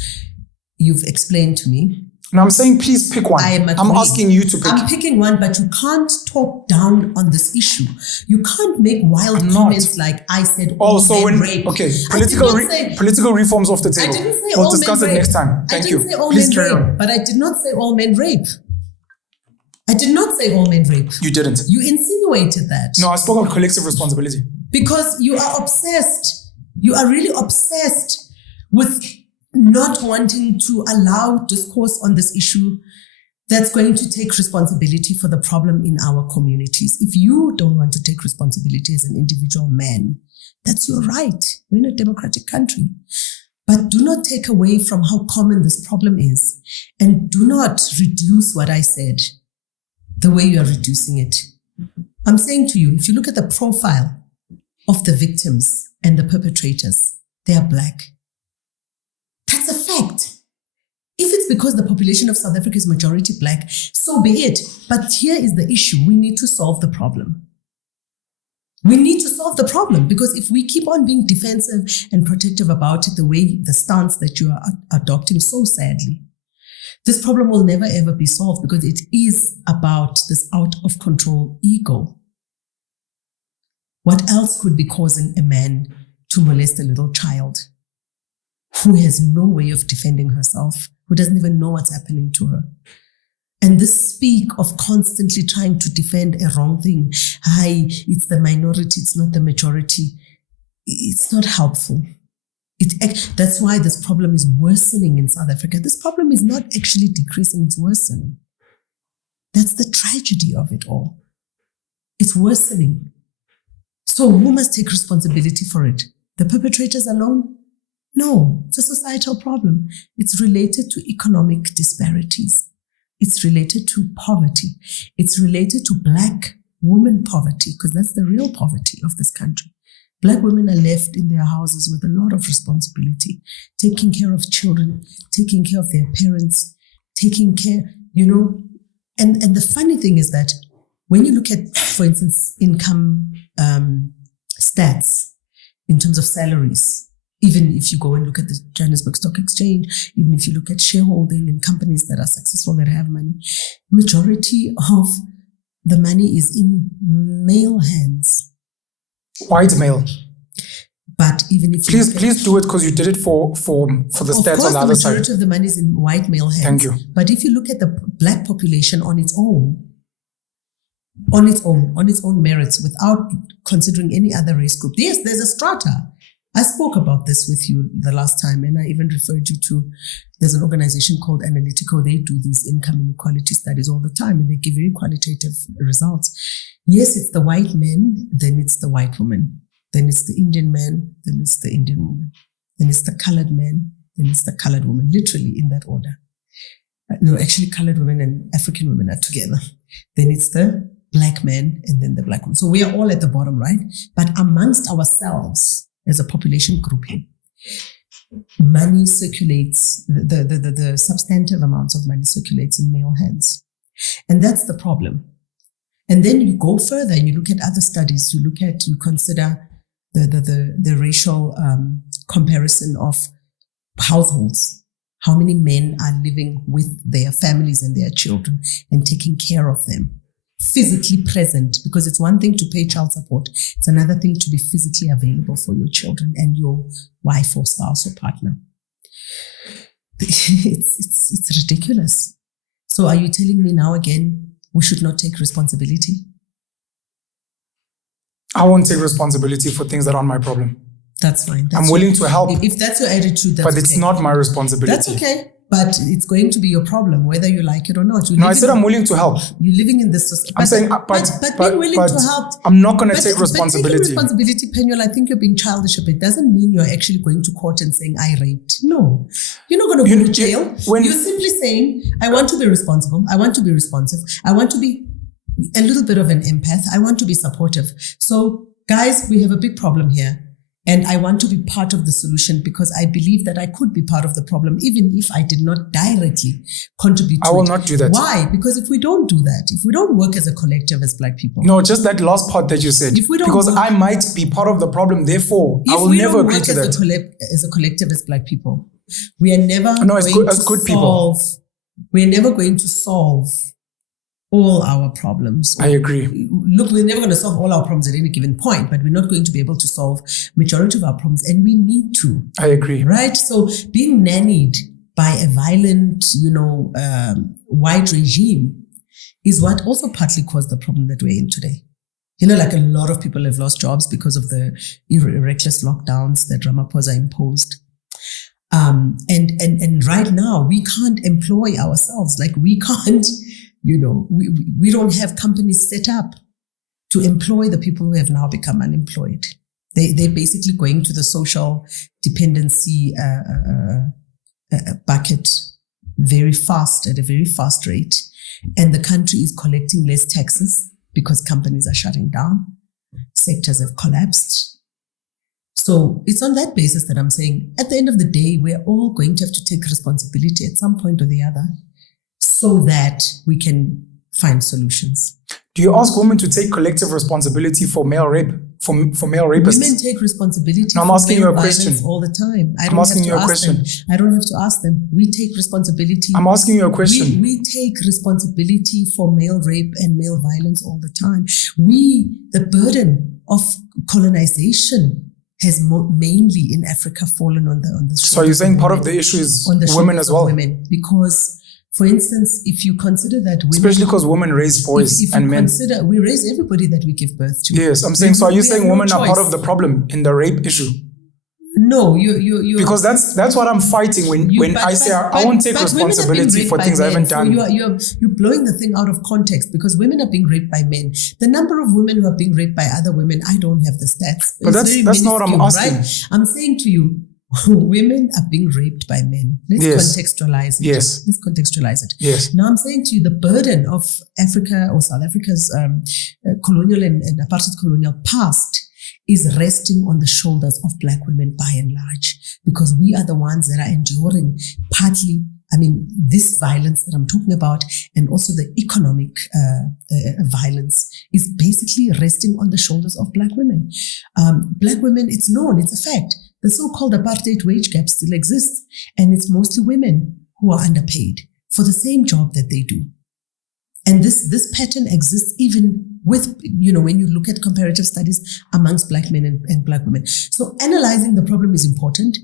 you've explained to me. No, I'm saying please pick one. I'm asking you to pick. I'm picking one, but you can't talk down on this issue. You can't make wild comments like I said. Rape. Okay, political reforms off the table. I didn't say we'll discuss it next time. Thank you. Please carry on. But I did not say all men rape. I did not say all men rape. You didn't. You insinuated that. No, I spoke about collective responsibility. Because you are obsessed. You are really obsessed with not wanting to allow discourse on this issue that's going to take responsibility for the problem in our communities. If you don't want to take responsibility as an individual man, that's your right. We're in a democratic country. But do not take away from how common this problem is, and do not reduce what I said the way you are reducing it. I'm saying to you, if you look at the profile of the victims and the perpetrators, they are Black. That's a fact. If it's because the population of South Africa is majority Black, so be it. But here is the issue. We need to solve the problem. We need to solve the problem, because if we keep on being defensive and protective about it, the stance that you are adopting so sadly, this problem will never ever be solved, because it is about this out of control ego. What else could be causing a man to molest a little child who has no way of defending herself, who doesn't even know what's happening to her? And this speak of constantly trying to defend a wrong thing. Hi, it's the minority, it's not the majority. It's not helpful. That's why this problem is worsening in South Africa. This problem is not actually decreasing, it's worsening. That's the tragedy of it all. It's worsening. So who must take responsibility for it? The perpetrators alone? No, it's a societal problem. It's related to economic disparities. It's related to poverty. It's related to Black women poverty, because that's the real poverty of this country. Black women are left in their houses with a lot of responsibility, taking care of children, taking care of their parents, taking care, and the funny thing is that when you look at, for instance, income stats in terms of salaries, even if you go and look at the Johannesburg Stock Exchange, even if you look at shareholding in companies that are successful, that have money, majority of the money is in male hands. White male. But even if you please do it, because you did it for the stats on the other side. The majority of the money is in white male hands. Thank you. But if you look at the Black population on its own merits, without considering any other race group, yes, there's a strata. I spoke about this with you the last time, and I even referred you to, there's an organization called Analytico. They do these income inequality studies all the time, and they give very qualitative results. Yes, it's the white man, then it's the white woman, then it's the Indian man, then it's the Indian woman, then it's the colored man, then it's the colored woman, literally in that order. No, actually colored women and African women are together. Then it's the Black man and then the Black woman. So we are all at the bottom, right? But amongst ourselves, as a population grouping, money circulates, the substantive amounts of money circulates in male hands. And that's the problem. And then you go further and you look at other studies, you consider the racial comparison of households. How many men are living with their families and their children and taking care of them? Physically present, because it's one thing to pay child support. It's another thing to be physically available for your children and your wife or spouse or partner. It's ridiculous. So are you telling me now again we should not take responsibility? I won't take responsibility for things that aren't my problem. That's fine. I'm willing to help. If that's your attitude, that's but it's not my responsibility. That's okay. But it's going to be your problem, whether you like it or not. I said I'm willing to help. You're living in this society. I'm saying, but being willing to help. I'm not going to take responsibility. But taking responsibility, Penuel, I think you're being childish a bit. Doesn't mean you're actually going to court and saying, I raped. No. You're not going to go to jail. You're simply saying, I want to be responsible. I want to be responsive. I want to be a little bit of an empath. I want to be supportive. So, guys, we have a big problem here. And I want to be part of the solution because I believe that I could be part of the problem, even if I did not directly contribute to it. I will not do that. Why? Because if we don't do that, if we don't work as a collective as Black people. No, just that last part that you said. If we don't because I might be part of the problem, therefore, I will never agree to that. If we don't work as a collective as Black people, we are never we're never going to solve all our problems. I agree. Look, we're never going to solve all our problems at any given point, but we're not going to be able to solve majority of our problems, and we need to. I agree. Right? So being nannied by a violent, white regime is what also partly caused the problem that we're in today. Like a lot of people have lost jobs because of the reckless lockdowns that Ramaphosa imposed. And right now we can't employ ourselves. Like we can't, we don't have companies set up to employ the people who have now become unemployed. They're basically going to the social dependency bucket very fast, at a very fast rate. And the country is collecting less taxes because companies are shutting down. Sectors have collapsed. So it's on that basis that I'm saying, at the end of the day, we're all going to have to take responsibility at some point or the other so that we can find solutions. Do you ask women to take collective responsibility for male rape, for male rapists? Women take responsibility I'm asking you a question all the time. I'm asking you a question. I don't have to ask them. We take responsibility. I'm asking you a question. We take responsibility for male rape and male violence all the time. The burden of colonization has mainly in Africa fallen on the shoulders. So you're saying part of the issue is women as well? Women, because, for instance, if you consider that women... Especially because women raise boys and men. We raise everybody that we give birth to. Yes, I'm saying, so are you saying women are part of the problem in the rape issue? No, you because that's what I'm fighting when I say I won't take responsibility for things I haven't done. So you're blowing the thing out of context because women are being raped by men. The number of women who are being raped by other women, I don't have the stats. But that's not what I'm asking. Right? I'm saying to you, women are being raped by men. Let's contextualize it. Yes. Let's contextualize it. Yes. Now I'm saying to you, the burden of Africa or South Africa's colonial and apartheid colonial past is resting on the shoulders of Black women by and large, because we are the ones that are enduring partly, this violence that I'm talking about, and also the economic violence is basically resting on the shoulders of Black women. Black women, it's known, it's a fact. The so-called apartheid wage gap still exists, and it's mostly women who are underpaid for the same job that they do. And this pattern exists even with, when you look at comparative studies amongst Black men and Black women. So analyzing the problem is important,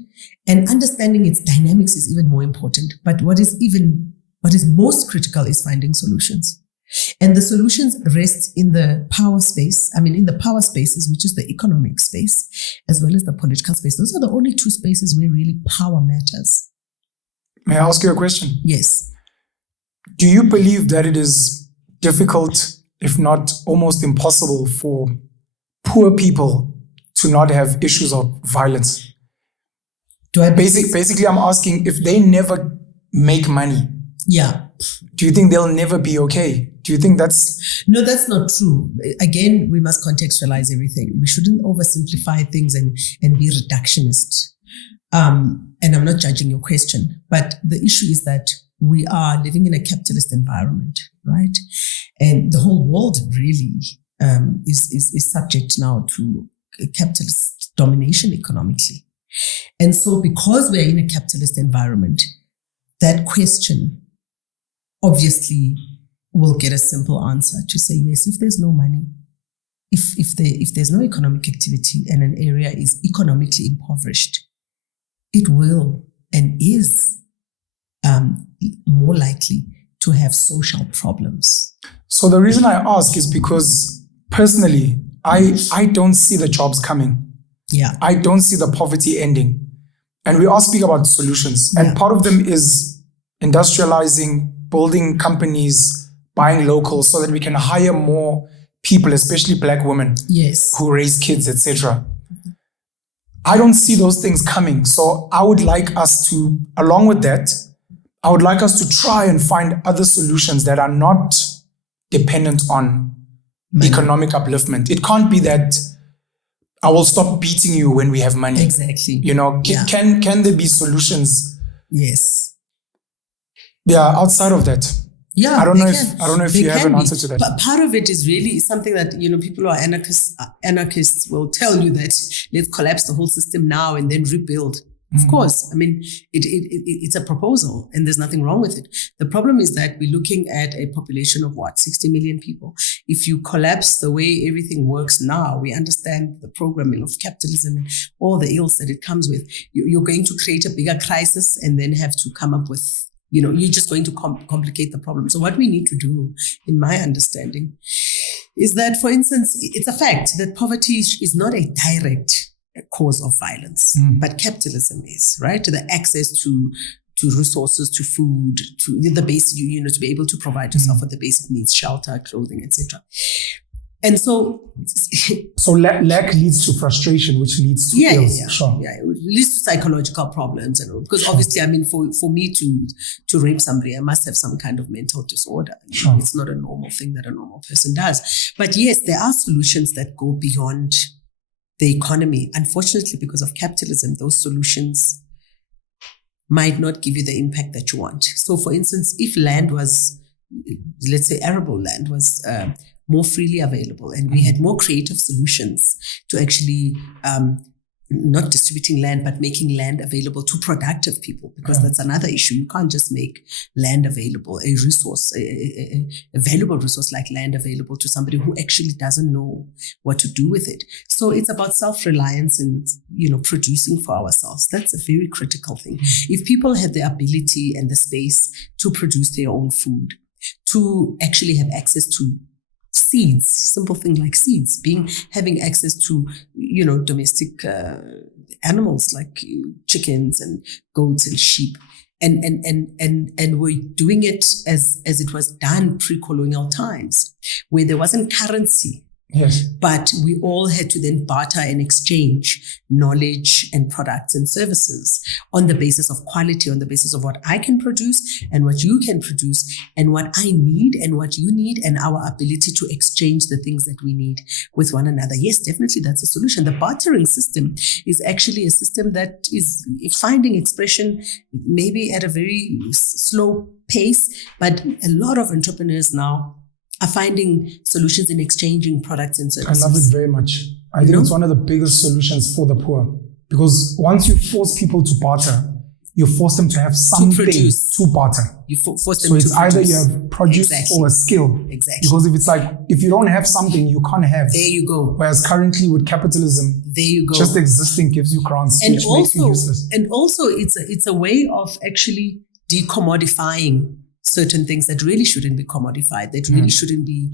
and understanding its dynamics is even more important. But what is most critical is finding solutions. And the solutions rest in the power space. In the power spaces, which is the economic space, as well as the political space. Those are the only two spaces where really power matters. May I ask you a question? Yes. Do you believe that it is difficult, if not almost impossible, for poor people to not have issues of violence? Basically, I'm asking, if they never make money, do you think they'll never be okay? Do you think that's... No, that's not true. Again, we must contextualize everything. We shouldn't oversimplify things and be reductionist. And I'm not judging your question, but the issue is that we are living in a capitalist environment, right? And the whole world really is subject now to capitalist domination economically. And so because we're in a capitalist environment, that question obviously will get a simple answer to say, yes, if there's no money, if there's no economic activity and an area is economically impoverished, it will and is more likely to have social problems. So the reason I ask is because personally, I don't see the jobs coming. Yeah. I don't see the poverty ending. And we all speak about solutions. And part of them is industrializing, building companies, buying local so that we can hire more people, especially Black women who raise kids, etc. I don't see those things coming. So I would like us to, along with that, I would like us to try and find other solutions that are not dependent on economic upliftment. It can't be that I will stop beating you when we have money. Exactly. You know, can there be solutions? Yes. Yeah, outside of that. Yeah, I don't know if you have an answer to that. But part of it is really something that, people who are anarchists will tell you that let's collapse the whole system now and then rebuild. Of course, I mean, it's a proposal and there's nothing wrong with it. The problem is that we're looking at a population of 60 million people. If you collapse the way everything works now, we understand the programming of capitalism and all the ills that it comes with. You're going to create a bigger crisis and then have to come up with, you're just going to complicate the problem. So what we need to do, in my understanding, is that, for instance, it's a fact that poverty is not a direct cause of violence, but capitalism is, right? The access to resources, to food, to the basic, to be able to provide yourself with the basic needs, shelter, clothing, etc. And so lack leads to frustration, which leads to ills. It leads to psychological problems, and because obviously, I mean, for me to rape somebody, I must have some kind of mental disorder. It's not a normal thing that a normal person does. But yes, there are solutions that go beyond the economy. Unfortunately, because of capitalism, those solutions might not give you the impact that you want. So, for instance, if land was, let's say arable land was more freely available and we had more creative solutions to actually not distributing land, but making land available to productive people, because that's another issue. You can't just make land available, a resource, a valuable resource like land available to somebody who actually doesn't know what to do with it. So it's about self-reliance and, producing for ourselves. That's a very critical thing. If people have the ability and the space to produce their own food, to actually have access to seeds, simple thing like seeds, having access to, domestic animals like chickens and goats and sheep. And we're doing it as it was done pre-colonial times, where there wasn't currency. Yes. But we all had to then barter and exchange knowledge and products and services on the basis of quality, on the basis of what I can produce and what you can produce and what I need and what you need, and our ability to exchange the things that we need with one another. Yes, definitely that's a solution. The bartering system is actually a system that is finding expression maybe at a very slow pace, but a lot of entrepreneurs now are finding solutions in exchanging products and services. I love it very much. I think it's one of the biggest solutions for the poor, because once you force people to barter, you force them to have something to barter. You force them so it's either you have produce or a skill. Exactly. Because if you don't have something, you can't have. There you go. Whereas currently with capitalism, there you go. Just existing gives you grants, which makes you useless. And also it's a way of actually decommodifying certain things that really shouldn't be commodified, that really shouldn't be,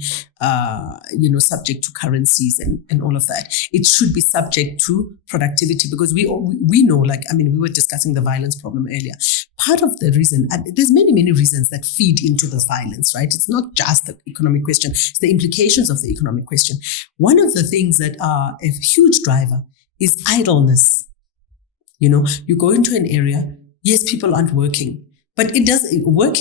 subject to currencies and all of that. It should be subject to productivity, because we know, we were discussing the violence problem earlier. Part of the reason, and there's many, many reasons that feed into this violence, right? It's not just the economic question, it's the implications of the economic question. One of the things that are a huge driver is idleness. You go into an area, yes, people aren't working, but it doesn't work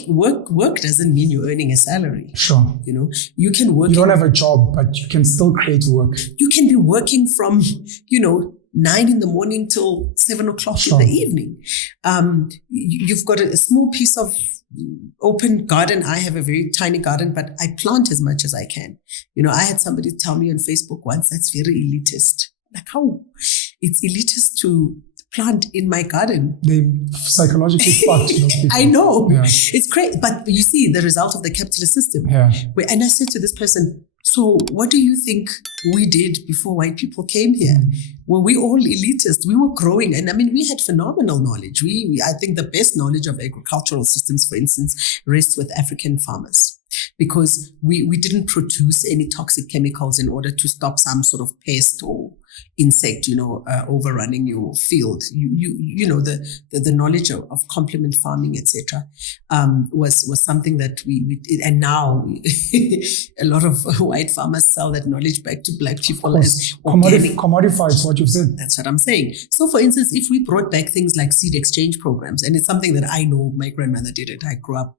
doesn't mean you're earning a salary. Sure. You can work. You don't have a job, but you can still create work. You can be working from, 9 a.m. till 7 o'clock in the evening. You've got a small piece of open garden. I have a very tiny garden, but I plant as much as I can. I had somebody tell me on Facebook once, that's very elitist. Like, how? It's elitist to plant in my garden. They psychologically fucked those people. I know. Yeah. It's great. But you see the result of the capitalist system. Yeah. And I said to this person, so what do you think we did before white people came here? Were we all elitist? We were growing. And we had phenomenal knowledge. I think the best knowledge of agricultural systems, for instance, rests with African farmers. because we didn't produce any toxic chemicals in order to stop some sort of pest or insect, overrunning your field. The knowledge of complement farming, etc., was something that we did. And now a lot of white farmers sell that knowledge back to black people as organic. Commodified, what you've said. That's what I'm saying. So, for instance, if we brought back things like seed exchange programs, and it's something that I know my grandmother did it. I grew up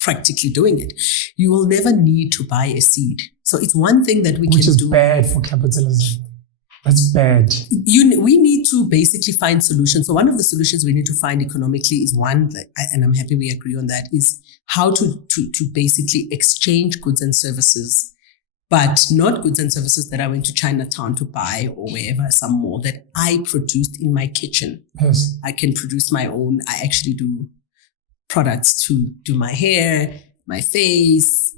practically doing it. You will never need to buy a seed. So it's one thing that we can do. Which is bad for capitalism. That's bad. We need to basically find solutions. So one of the solutions we need to find economically is one, and I'm happy we agree on that, is how to basically exchange goods and services, but not goods and services that I went to Chinatown to buy or wherever, some more that I produced in my kitchen. Yes. I can produce my own. I actually do products to do my hair, my face,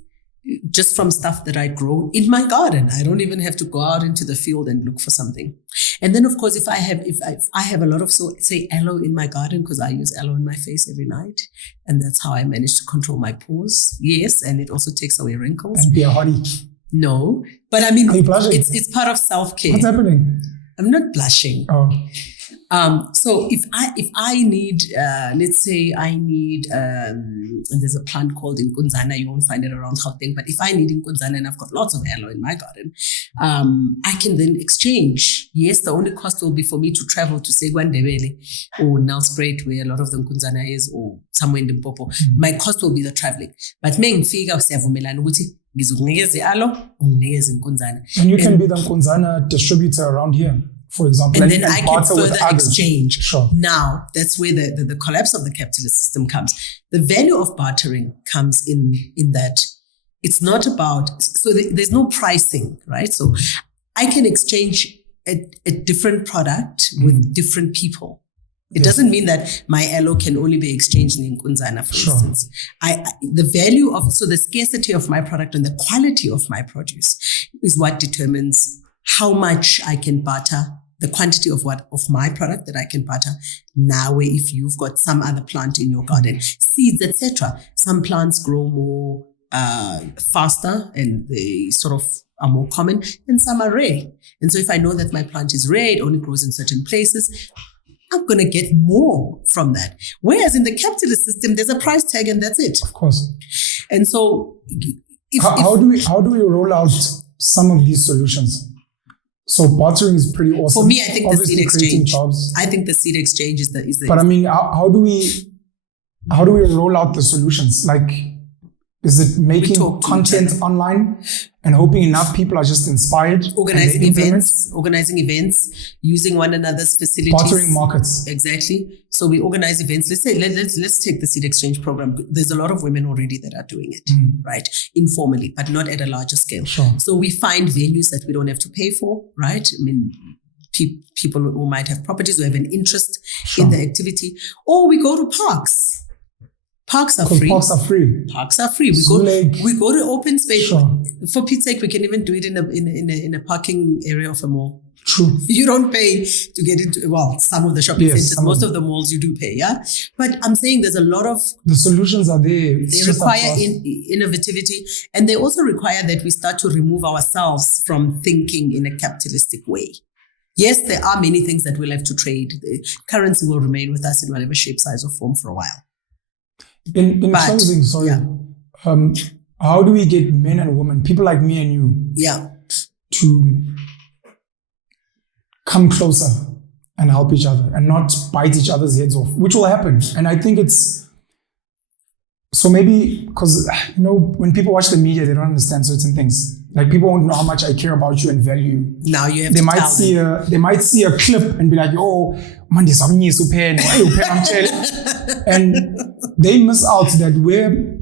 just from stuff that I grow in my garden. I don't even have to go out into the field and look for something. And then, of course, if I have a lot of, say, aloe in my garden, because I use aloe in my face every night, and that's how I manage to control my pores. Yes, and it also takes away wrinkles. And be a hottie. No, but I mean, are you blushing? It's part of self-care. What's happening? I'm not blushing. Oh. So if I need, let's say I need, there's a plant called Inkunzana, you won't find it around Gauteng, but if I need Inkunzana and I've got lots of aloe in my garden, I can then exchange. Yes, the only cost will be for me to travel to say Gwandebele or Nelspruit, where a lot of the Inkunzana is, or somewhere in Limpopo. My cost will be the traveling. But me ngifika siyavumelana ukuthi ngizokunikeza aloe, unginikeze Inkunzana. And you can be the Inkunzana distributor around here, for example. And then I can further exchange. Sure. Now, that's where the collapse of the capitalist system comes. The value of bartering comes in that it's not about, so there's no pricing, right? So I can exchange a different product with different people. It doesn't mean that my aloe can only be exchanged in Nkunzana, for instance. The value of, so the scarcity of my product and the quality of my produce is what determines how much I can barter, the quantity of my product that I can barter. Now, if you've got some other plant in your garden, seeds, etc. Some plants grow more faster and they sort of are more common, and some are rare. And so if I know that my plant is rare, it only grows in certain places, I'm going to get more from that. Whereas in the capitalist system, there's a price tag and that's it. Of course. And so how do we roll out some of these solutions? So bartering is pretty awesome. For me, I think obviously the seed exchange. Jobs. I think the seed exchange is the. But I mean, how do we roll out the solutions? Like, is it making content online and hoping enough people are just inspired? Organizing events, using one another's facilities. Bartering markets. Exactly. So we organize events. Let's say, let's take the seed exchange program. There's a lot of women already that are doing it, right? Informally, but not at a larger scale. Sure. So we find venues that we don't have to pay for, right? I mean, people who might have properties who have an interest in the activity, or we go to parks. Parks are free. Parks are free. Parks are free. We go to open space. Sure. For Pete's sake, we can even do it in a parking area of a mall. True. You don't pay to get into, well, some of the shopping centers, most of the malls you do pay, yeah? But I'm saying there's a lot of... The solutions are there. They require innovativity, and they also require that we start to remove ourselves from thinking in a capitalistic way. Yes, there are many things that we'll have to trade. The currency will remain with us in whatever shape, size, or form for a while. In closing, sorry, how do we get men and women, people like me and you, to come closer and help each other and not bite each other's heads off, which will happen. And I think it's, so maybe, because, when people watch the media, they don't understand certain things. Like, people won't know how much I care about you and value you. Now you have they might see a clip and be like, "Oh, Mandisa Mashego," and they miss out that we're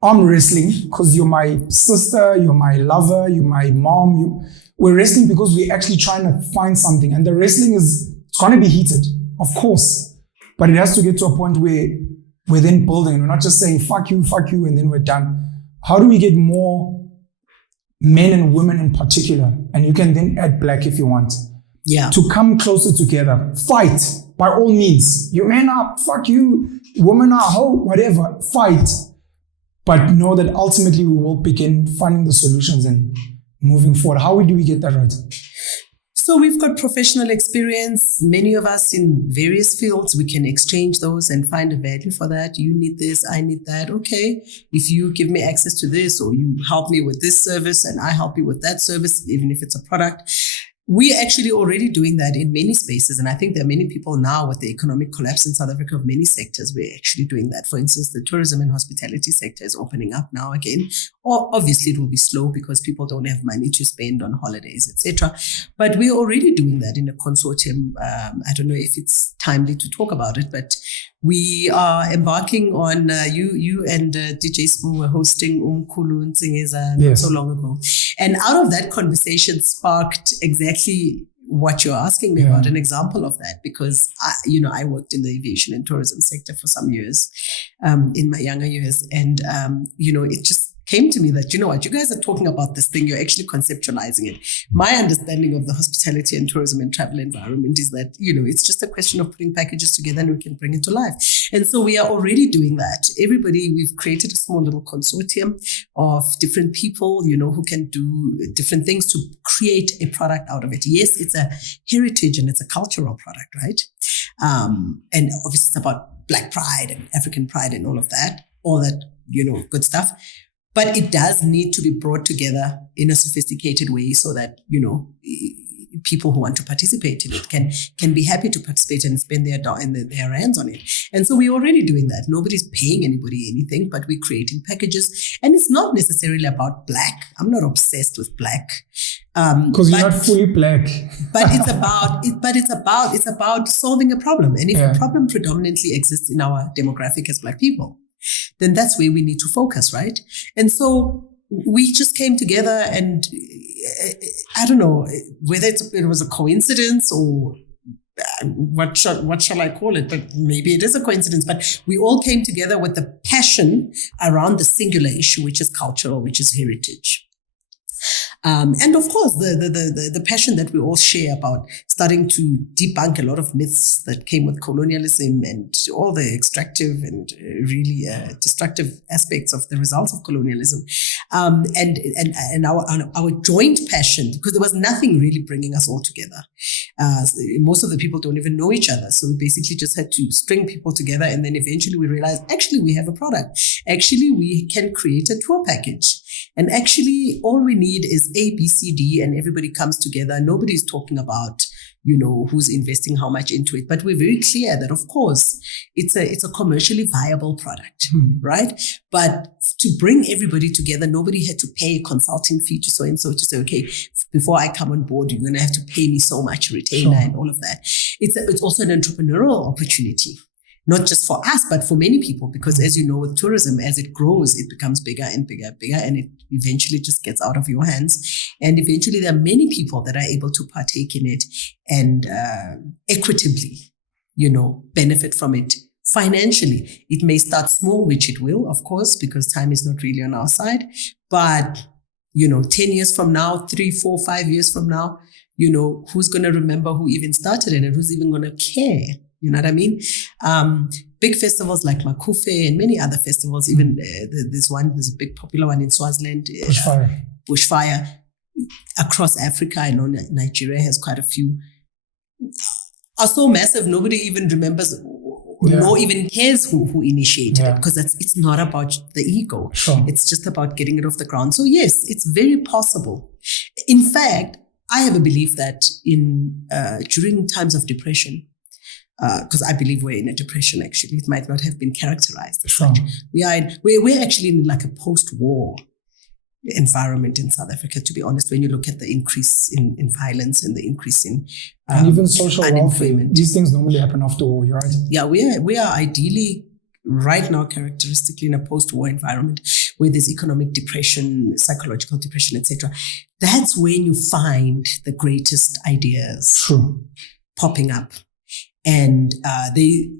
arm wrestling because you're my sister, you're my lover, you're my mom. We're wrestling because we're actually trying to find something, and the wrestling it's going to be heated, of course, but it has to get to a point where we're then building. We're not just saying fuck you, and then we're done. How do we get more men and women in particular, and you can then add black if you want, to come closer together, fight by all means. You men are fuck you, women are hoe, whatever, fight. but know that ultimately we will begin finding the solutions and moving forward. How do we get that right? So we've got professional experience, many of us in various fields. We can exchange those and find a value for that. You need this, I need that. Okay, if you give me access to this, or you help me with this service and I help you with that service, even if it's a product. We're actually already doing that in many spaces. And I think there are many people now with the economic collapse in South Africa of many sectors, we're actually doing that. For instance, the tourism and hospitality sector is opening up now again. Or obviously it will be slow because people don't have money to spend on holidays, etc. But we're already doing that in a consortium. I don't know if it's timely to talk about it, but we are embarking on, you and DJ Spoo were hosting Umkhulu Ntsingeza not so long ago. And out of that conversation sparked exactly what you're asking me about, an example of that, because I worked in the aviation and tourism sector for some years, in my younger years. And, it just came to me that, you know what, you guys are talking about this thing, you're actually conceptualizing it. My understanding of the hospitality and tourism and travel environment is that, it's just a question of putting packages together and we can bring it to life. And so we are already doing that. We've created a small little consortium of different people, who can do different things to create a product out of it. Yes, it's a heritage and it's a cultural product, right? And obviously it's about Black pride and African pride and all that, good stuff. But it does need to be brought together in a sophisticated way so that, people who want to participate in it can be happy to participate and spend their hands on it. And so we're already doing that. Nobody's paying anybody anything, but we're creating packages. And it's not necessarily about Black. I'm not obsessed with Black. Because you're not fully Black. But it's about solving a problem. And if a problem predominantly exists in our demographic as Black people, then that's where we need to focus, right? And so we just came together, and I don't know whether it was a coincidence or what shall I call it, but maybe it is a coincidence, but we all came together with the passion around the singular issue, which is cultural, which is heritage. And of course, the passion that we all share about starting to debunk a lot of myths that came with colonialism and all the extractive and really destructive aspects of the results of colonialism, and our joint passion, because there was nothing really bringing us all together. Most of the people don't even know each other, so we basically just had to string people together, and then eventually we realized actually we have a product. Actually, we can create a tour package. And actually, all we need is A, B, C, D, and everybody comes together. Nobody's talking about, who's investing how much into it. But we're very clear that, of course, it's a commercially viable product, right? But to bring everybody together, nobody had to pay a consulting fee to so-and-so to say, okay, before I come on board, you're going to have to pay me so much retainer and all of that. It's also an entrepreneurial opportunity. Not just for us, but for many people, because as you know, with tourism, as it grows, it becomes bigger and bigger and bigger, and it eventually just gets out of your hands. And eventually there are many people that are able to partake in it and equitably, benefit from it financially. It may start small, which it will, of course, because time is not really on our side. But, 10 years from now, 3, 4, 5 years from now, who's going to remember who even started it and who's even going to care? You know what I mean? Big festivals like Makufe and many other festivals, even there's a big popular one in Swaziland, Bushfire. Across Africa, I know Nigeria has quite a few, are so massive, nobody even remembers nor even cares who initiated it, because it's not about the ego. Sure. It's just about getting it off the ground. So yes, it's very possible. In fact, I have a belief that during times of depression, because I believe we're in a depression, actually. It might not have been characterized as such. We're actually in like a post-war environment in South Africa, to be honest, when you look at the increase in violence and the increase in and even social unemployment. Welfare. These things normally happen after war, you're right? Yeah, we are ideally right now characteristically in a post-war environment where there's economic depression, psychological depression, etc. That's when you find the greatest ideas popping up. And they,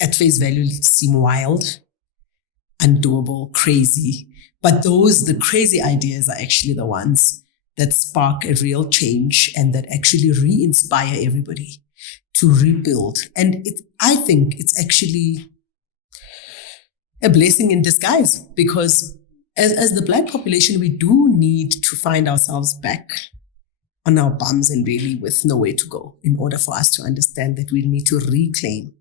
at face value, seem wild, undoable, crazy. But the crazy ideas are actually the ones that spark a real change and that actually re-inspire everybody to rebuild. And I think it's actually a blessing in disguise, because as the Black population, we do need to find ourselves back on our bums and really with nowhere to go in order for us to understand that we need to reclaim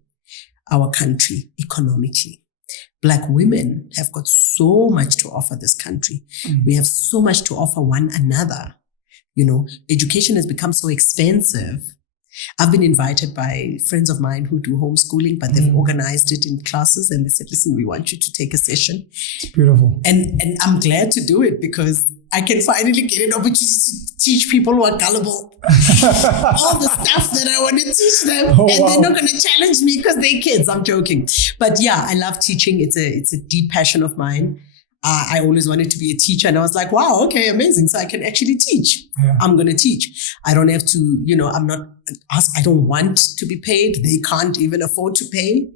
our country economically. Black women have got so much to offer this country. We have so much to offer one another. Education has become so expensive. I've been invited by friends of mine who do homeschooling, but they've organized it in classes, and they said, listen, we want you to take a session. It's beautiful. And I'm glad to do it, because I can finally get an opportunity to teach people who are gullible all the stuff that I want to teach them. They're not going to challenge me because they're kids. I'm joking. But yeah, I love teaching. It's a deep passion of mine. I always wanted to be a teacher, and I was like, wow, okay, amazing. So I can actually teach. Yeah. I'm going to teach. I don't have to, I don't want to be paid. They can't even afford to pay.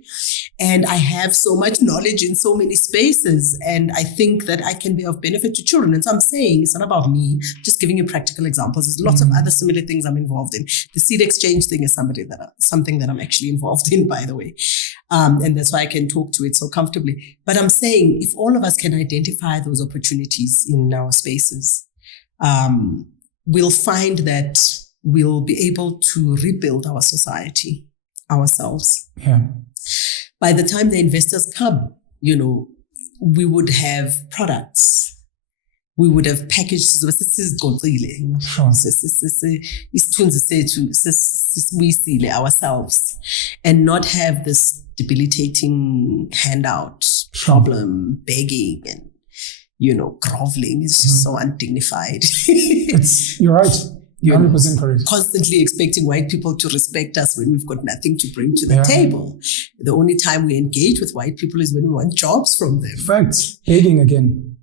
And I have so much knowledge in so many spaces. And I think that I can be of benefit to children. And so I'm saying it's not about me, just giving you practical examples. There's lots of other similar things I'm involved in. The seed exchange thing is something that I'm actually involved in, by the way. And that's why I can talk to it so comfortably. But I'm saying if all of us can identify those opportunities in our spaces, we'll find that we'll be able to rebuild our society ourselves. Yeah. By the time the investors come, we would have products. We would have packages. Ourselves, and not have this debilitating handout problem, begging and, groveling. It's just so undignified. You're right. You're 100% correct. Constantly expecting white people to respect us when we've got nothing to bring to the table. The only time we engage with white people is when we want jobs from them. Facts. Begging again.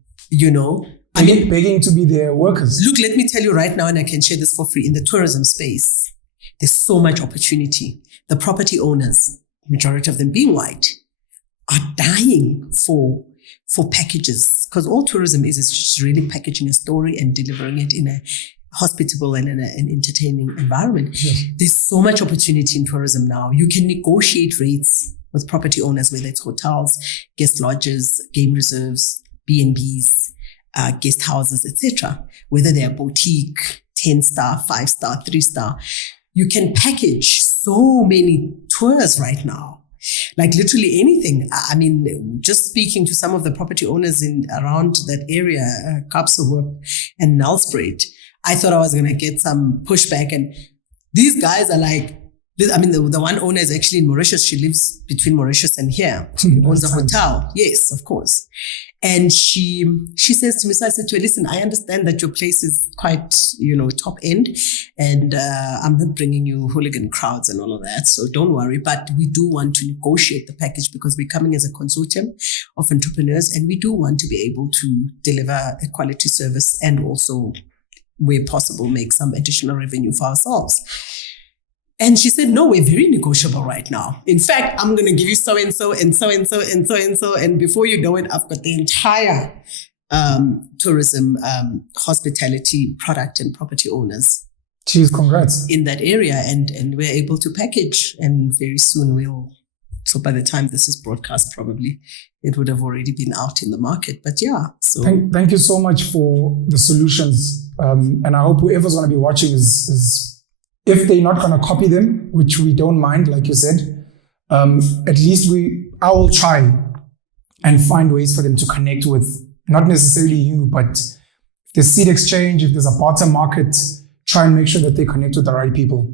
Begging to be their workers. Look, let me tell you right now, and I can share this for free, in the tourism space, there's so much opportunity. The property owners, majority of them being white, are dying for packages, because all tourism is just really packaging a story and delivering it in a hospitable and an entertaining environment. Yes. There's so much opportunity in tourism now. You can negotiate rates with property owners, whether it's hotels, guest lodges, game reserves, B&Bs, guest houses, etc. Whether they're boutique, 10-star, 5-star, 3-star. You can package so many tours right now. Like literally anything. I mean, just speaking to some of the property owners around that area, Kaapsehoop and Nelspruit, I thought I was going to get some pushback. And these guys are like, the one owner is actually in Mauritius. She lives between Mauritius and here. She owns a hotel. Yes, of course. And she says to me, so I said to her, listen, I understand that your place is quite, top end. And I'm not bringing you hooligan crowds and all of that. So don't worry. But we do want to negotiate the package, because we're coming as a consortium of entrepreneurs. And we do want to be able to deliver a quality service and also, where possible, make some additional revenue for ourselves. And she said, no, we're very negotiable right now. In fact, I'm going to give you so-and-so and so-and-so and so-and-so. And before you know it, I've got the entire tourism, hospitality product and property owners. Cheers, congrats. In that area. And we're able to package. And very soon so by the time this is broadcast, probably it would have already been out in the market. But yeah. So thank you so much for the solutions. And I hope whoever's going to be watching is if they're not going to copy them, which we don't mind, like you said, at least I will try and find ways for them to connect with, not necessarily you, but if there's seed exchange, if there's a barter market, try and make sure that they connect with the right people.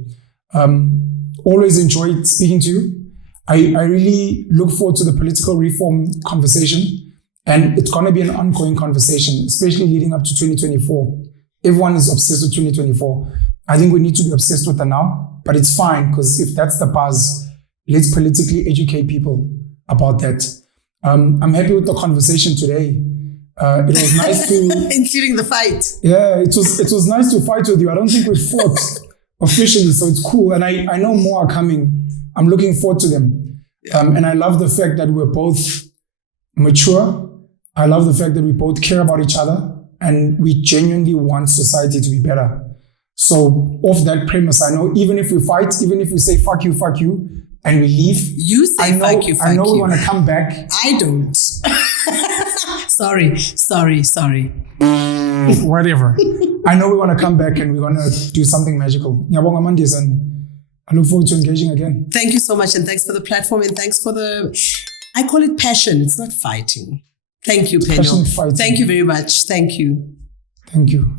Always enjoyed speaking to you. I really look forward to the political reform conversation, and it's going to be an ongoing conversation, especially leading up to 2024. Everyone is obsessed with 2024. I think we need to be obsessed with the now, but it's fine, because if that's the buzz, let's politically educate people about that. I'm happy with the conversation today. It was nice to... Including the fight. Yeah, it was nice to fight with you. I don't think we fought officially, so it's cool. And I know more are coming. I'm looking forward to them. And I love the fact that we're both mature. I love the fact that we both care about each other, and we genuinely want society to be better. So off that premise, I know even if we fight, even if we say fuck you, and we leave. You say fuck you. I know we want to come back. I don't. Sorry. Whatever. I know we want to come back and we want to do something magical. Ngiyabonga Mandisa, and I look forward to engaging again. Thank you so much, and thanks for the platform, and thanks for I call it passion. It's not fighting. Thank you, Penuel. Passionate fighting. Thank you very much. Thank you. Thank you.